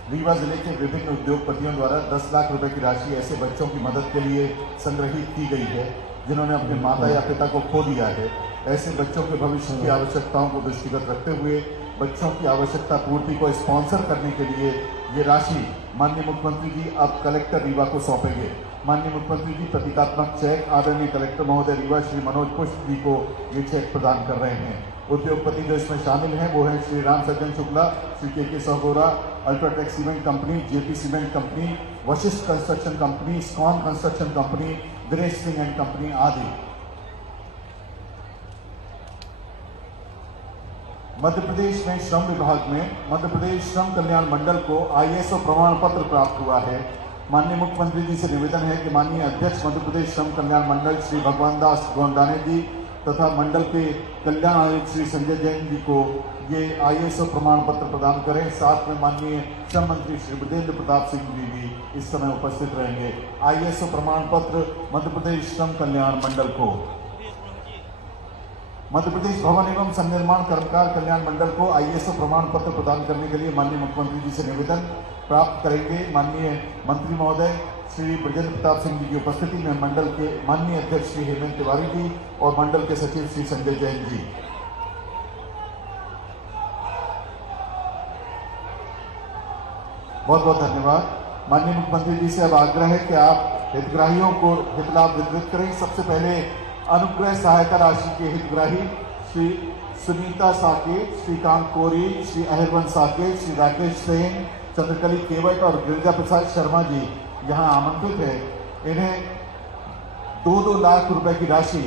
रीवा जिले के विभिन्न उद्योगपतियों द्वारा 10 लाख रुपए की राशि ऐसे बच्चों की मदद के लिए संग्रहित की गई है जिन्होंने अपने माता या पिता को खो दिया है। ऐसे बच्चों के भविष्य की आवश्यकताओं को दृष्टिगत रखते हुए बच्चों की आवश्यकता पूर्ति को स्पॉन्सर करने के लिए ये राशि माननीय मुख्यमंत्री जी अब कलेक्टर रीवा को सौंपेंगे। माननीय मुख्यमंत्री जी प्रतीकात्मक चेक आदरणीय कलेक्टर महोदय रीवा श्री मनोज पुष्प जी को ये चेक प्रदान कर रहे हैं। उद्योगपति जो इसमें शामिल हैं वो हैं श्री राम सज्जन Shukla, Shri K Saugora, UltraTech cement company, JP cement company, Vashishtha construction company, स्कॉन construction company, Dinesh Singh and company आदि। मध्य प्रदेश में श्रम विभाग में मध्य प्रदेश श्रम कल्याण मंडल को ISO प्रमाण पत्र प्राप्त हुआ है। माननीय मुख्यमंत्री जी से निवेदन है कि माननीय अध्यक्ष मध्य प्रदेश श्रम कल्याण मंडल श्री भगवान दास गोंडाने जी तथा मंडल के कल्याण आयुक्त श्री संजय जैन जी को ये ISO प्रमाण पत्र प्रदान करें। साथ में माननीय श्रम मंत्री श्री ब्रजेंद्र प्रताप सिंह जी भी इस समय उपस्थित रहेंगे। ISO प्रमाण पत्र मध्य प्रदेश श्रम कल्याण मंडल को। मध्य प्रदेश भवन एवं संनिर्माण कर्मकार कल्याण मंडल को ISO प्रमाण पत्र प्रदान करने के लिए माननीय मुख्यमंत्री जी से निवेदन प्राप्त करेंगे। माननीय मंत्री महोदय श्री ब्रजेंद्र प्रताप सिंह जी की उपस्थिति में मंडल के माननीय अध्यक्ष श्री हेमंत तिवारी जी और मंडल के सचिव श्री संजय जैन जी। बहुत बहुत धन्यवाद। माननीय मुख्यमंत्री जी से अब आग्रह है कि आप हितग्राहियों को हित लाभ वितरित करें। सबसे पहले अनुग्रह सहायता राशि के हितग्राही श्री सुनीता साकेत, श्रीकांत कोरी, श्री अहिरवन साकेत, श्री राकेश सेन, चंद्रकली केवट और गिरिजा प्रसाद शर्मा जी यहाँ आमंत्रित है। इन्हें 2-2 लाख रुपए की राशि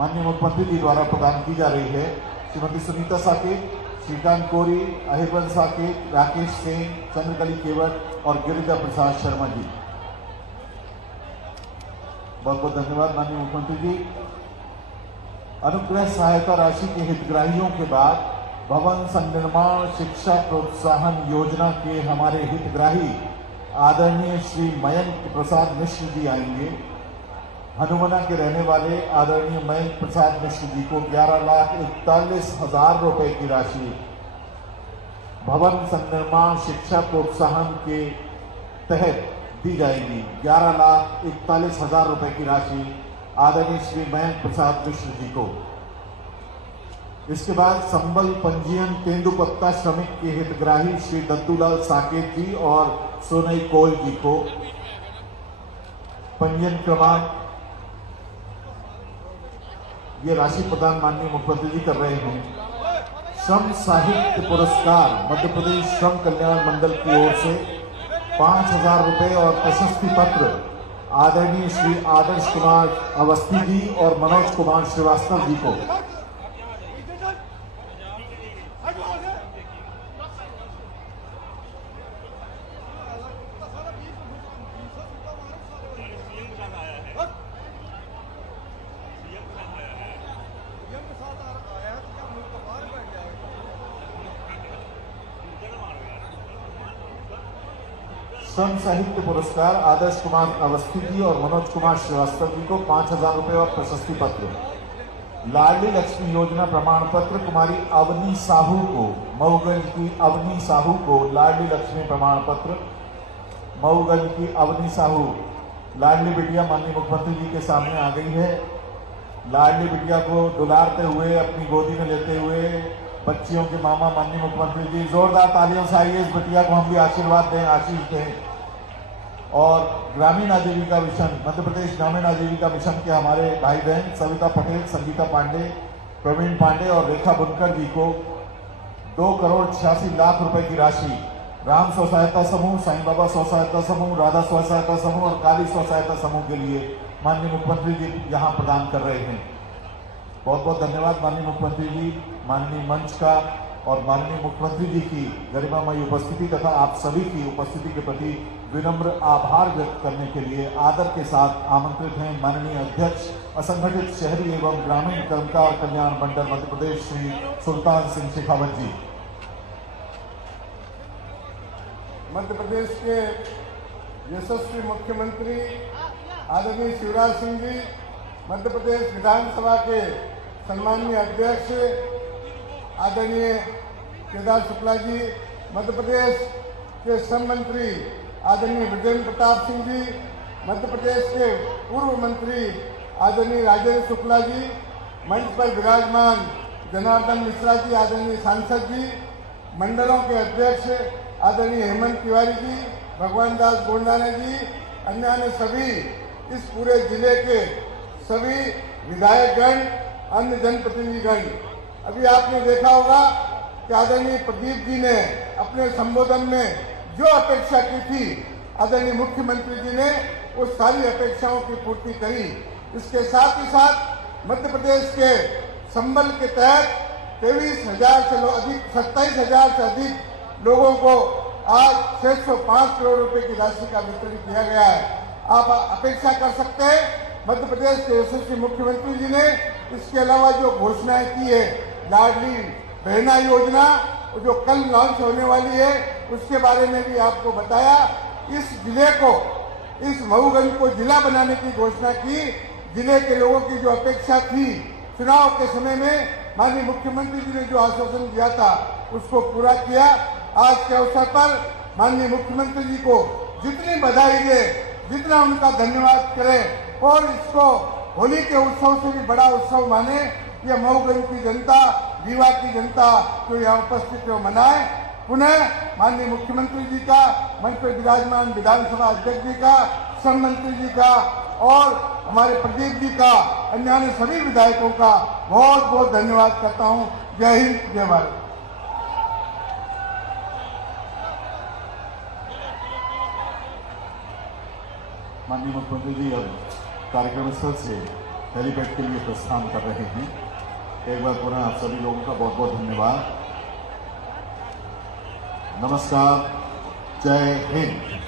माननीय मुख्यमंत्री जी द्वारा प्रदान की जा रही है। श्रीमती सुनीता साकेत, श्रीकांत कोरी, अहिरवन साकेत, राकेश सेन, चंद्रकली केवट और गिरिजा प्रसाद शर्मा जी। बहुत बहुत धन्यवाद माननीय मुख्यमंत्री जी। अनुग्रह सहायता राशि के हितग्राहियों के बाद भवन संनिर्माण शिक्षा प्रोत्साहन योजना के हमारे हितग्राही आदरणीय श्री मयंक प्रसाद मिश्र जी आएंगे। हनुमना के रहने वाले आदरणीय मयंक प्रसाद मिश्र जी को 11,41,000 रुपए की राशि भवन संनिर्माण शिक्षा प्रोत्साहन के तहत दी जाएगी। 11,41,000 रुपए की राशि आदरणीय श्री मयंक प्रसाद मिश्र जी को। इसके बाद संबल पंजीयन तेंदुपत्ता श्रमिक के हितग्राही श्री दत्तूलाल साकेत जी और सोनई कोल जी को पंजीयन क्रमांक ये राशि प्रदान माननीय मुख्यमंत्री जी कर रहे हैं। श्रम साहित्य पुरस्कार मध्य प्रदेश श्रम कल्याण मंडल की ओर से 5,000 रुपए और प्रशस्ति पत्र आदरणीय श्री आदर्श कुमार अवस्थी जी और मनोज कुमार श्रीवास्तव जी को। श्रम साहित्य पुरस्कार आदर्श कुमार अवस्थी जी और मनोज कुमार श्रीवास्तव जी को 5,000 रुपए और प्रशस्ति पत्र। लाडली लक्ष्मी योजना प्रमाण पत्र कुमारी अवनी साहू को, मऊगंज की अवनी साहू को लाडली लक्ष्मी प्रमाण पत्र। मऊगंज की अवनी साहू लाडली बिटिया माननीय मुख्यमंत्री जी के सामने आ गई है। लाडली बिटिया को दुलारते हुए अपनी गोदी में लेते हुए बच्चियों के मामा माननीय मुख्यमंत्री जी जोरदार तालियों से आइए इस बिटिया को हम भी आशीर्वाद दें, आशीष दें। और ग्रामीण आजीविका मिशन मध्य प्रदेश ग्रामीण आजीविका मिशन के हमारे भाई बहन सविता पटेल, संगीता पांडे, प्रवीण पांडे और रेखा बुनकर जी को 2,86,00,000 रुपए की राशि राम स्व सहायता समूह, साईं बाबा स्व सहायता समूह, राधा स्व सहायता समूह और काली स्व सहायता समूह के लिए माननीय मुख्यमंत्री जी यहाँ प्रदान कर रहे हैं। बहुत बहुत धन्यवाद माननीय मुख्यमंत्री जी, माननीय मंच का और माननीय मुख्यमंत्री जी की गरिमामयी उपस्थिति तथा आप सभी की उपस्थिति के प्रति विनम्र आभार व्यक्त करने के लिए आदर के साथ आमंत्रित हैं माननीय अध्यक्ष असंगठित शहरी एवं ग्रामीण कर्मकार कल्याण मंडल मध्य प्रदेश श्री सुल्तान सिंह शेखावत जी। मध्य प्रदेश के यशस्वी मुख्यमंत्री आदरणीय शिवराज सिंह जी, मध्य प्रदेश विधानसभा के सम्माननीय अध्यक्ष आदरणीय केदार शुक्ला जी, मध्य प्रदेश के श्रम मंत्री आदरणीय विजेंद्र प्रताप सिंह जी, मध्य प्रदेश के पूर्व मंत्री आदरणीय राजेंद्र शुक्ला जी, मंच पर विराजमान जनार्दन मिश्रा जी, आदरणीय सांसद जी, मंडलों के अध्यक्ष आदरणीय हेमंत तिवारी जी, भगवान दास गोंडाने जी, अन्य सभी इस पूरे जिले के सभी विधायकगण, अन्य जनप्रतिनिधिगण। अभी आपने देखा होगा कि आदरणीय प्रदीप जी ने अपने संबोधन में जो अपेक्षा की थी आदरणीय मुख्यमंत्री जी ने वो सारी अपेक्षाओं की पूर्ति करी। इसके साथ ही साथ मध्य प्रदेश के संबल के तहत 23,000 से अधिक 27,000 से अधिक लोगों को आज 605 करोड़ रुपए की राशि का वितरण किया गया है। आप अपेक्षा कर सकते हैं मध्य प्रदेश के यशस्वी मुख्यमंत्री जी ने इसके अलावा जो घोषणाएं की है, लाडली बहना योजना जो कल लॉन्च होने वाली है उसके बारे में भी आपको बताया। इस जिले को, इस मऊगंज को जिला बनाने की घोषणा की। जिले के लोगों की जो अपेक्षा थी चुनाव के समय में माननीय मुख्यमंत्री जी ने जो आश्वासन दिया था उसको पूरा किया। आज के अवसर पर माननीय मुख्यमंत्री जी को जितनी बधाई दे, जितना उनका धन्यवाद करें और इसको होली के उत्सव से भी बड़ा उत्सव माने। यह मऊगंज की जनता, रीवा की जनता जो यहाँ उपस्थित है मनाए। पुनः माननीय मुख्यमंत्री जी का, मंच पर विराजमान विधानसभा अध्यक्ष जी का, श्रम मंत्री जी का और हमारे प्रदीप जी का, अन्य सभी विधायकों का बहुत बहुत धन्यवाद करता हूँ। जय हिंद, जय भारत। माननीय मुख्यमंत्री जी अब कार्यक्रम स्थल से हेलीपैड के लिए प्रस्थान कर रहे हैं। एक बार पुनः आप सभी लोगों का बहुत बहुत धन्यवाद। नमस्कार, जय हिंद।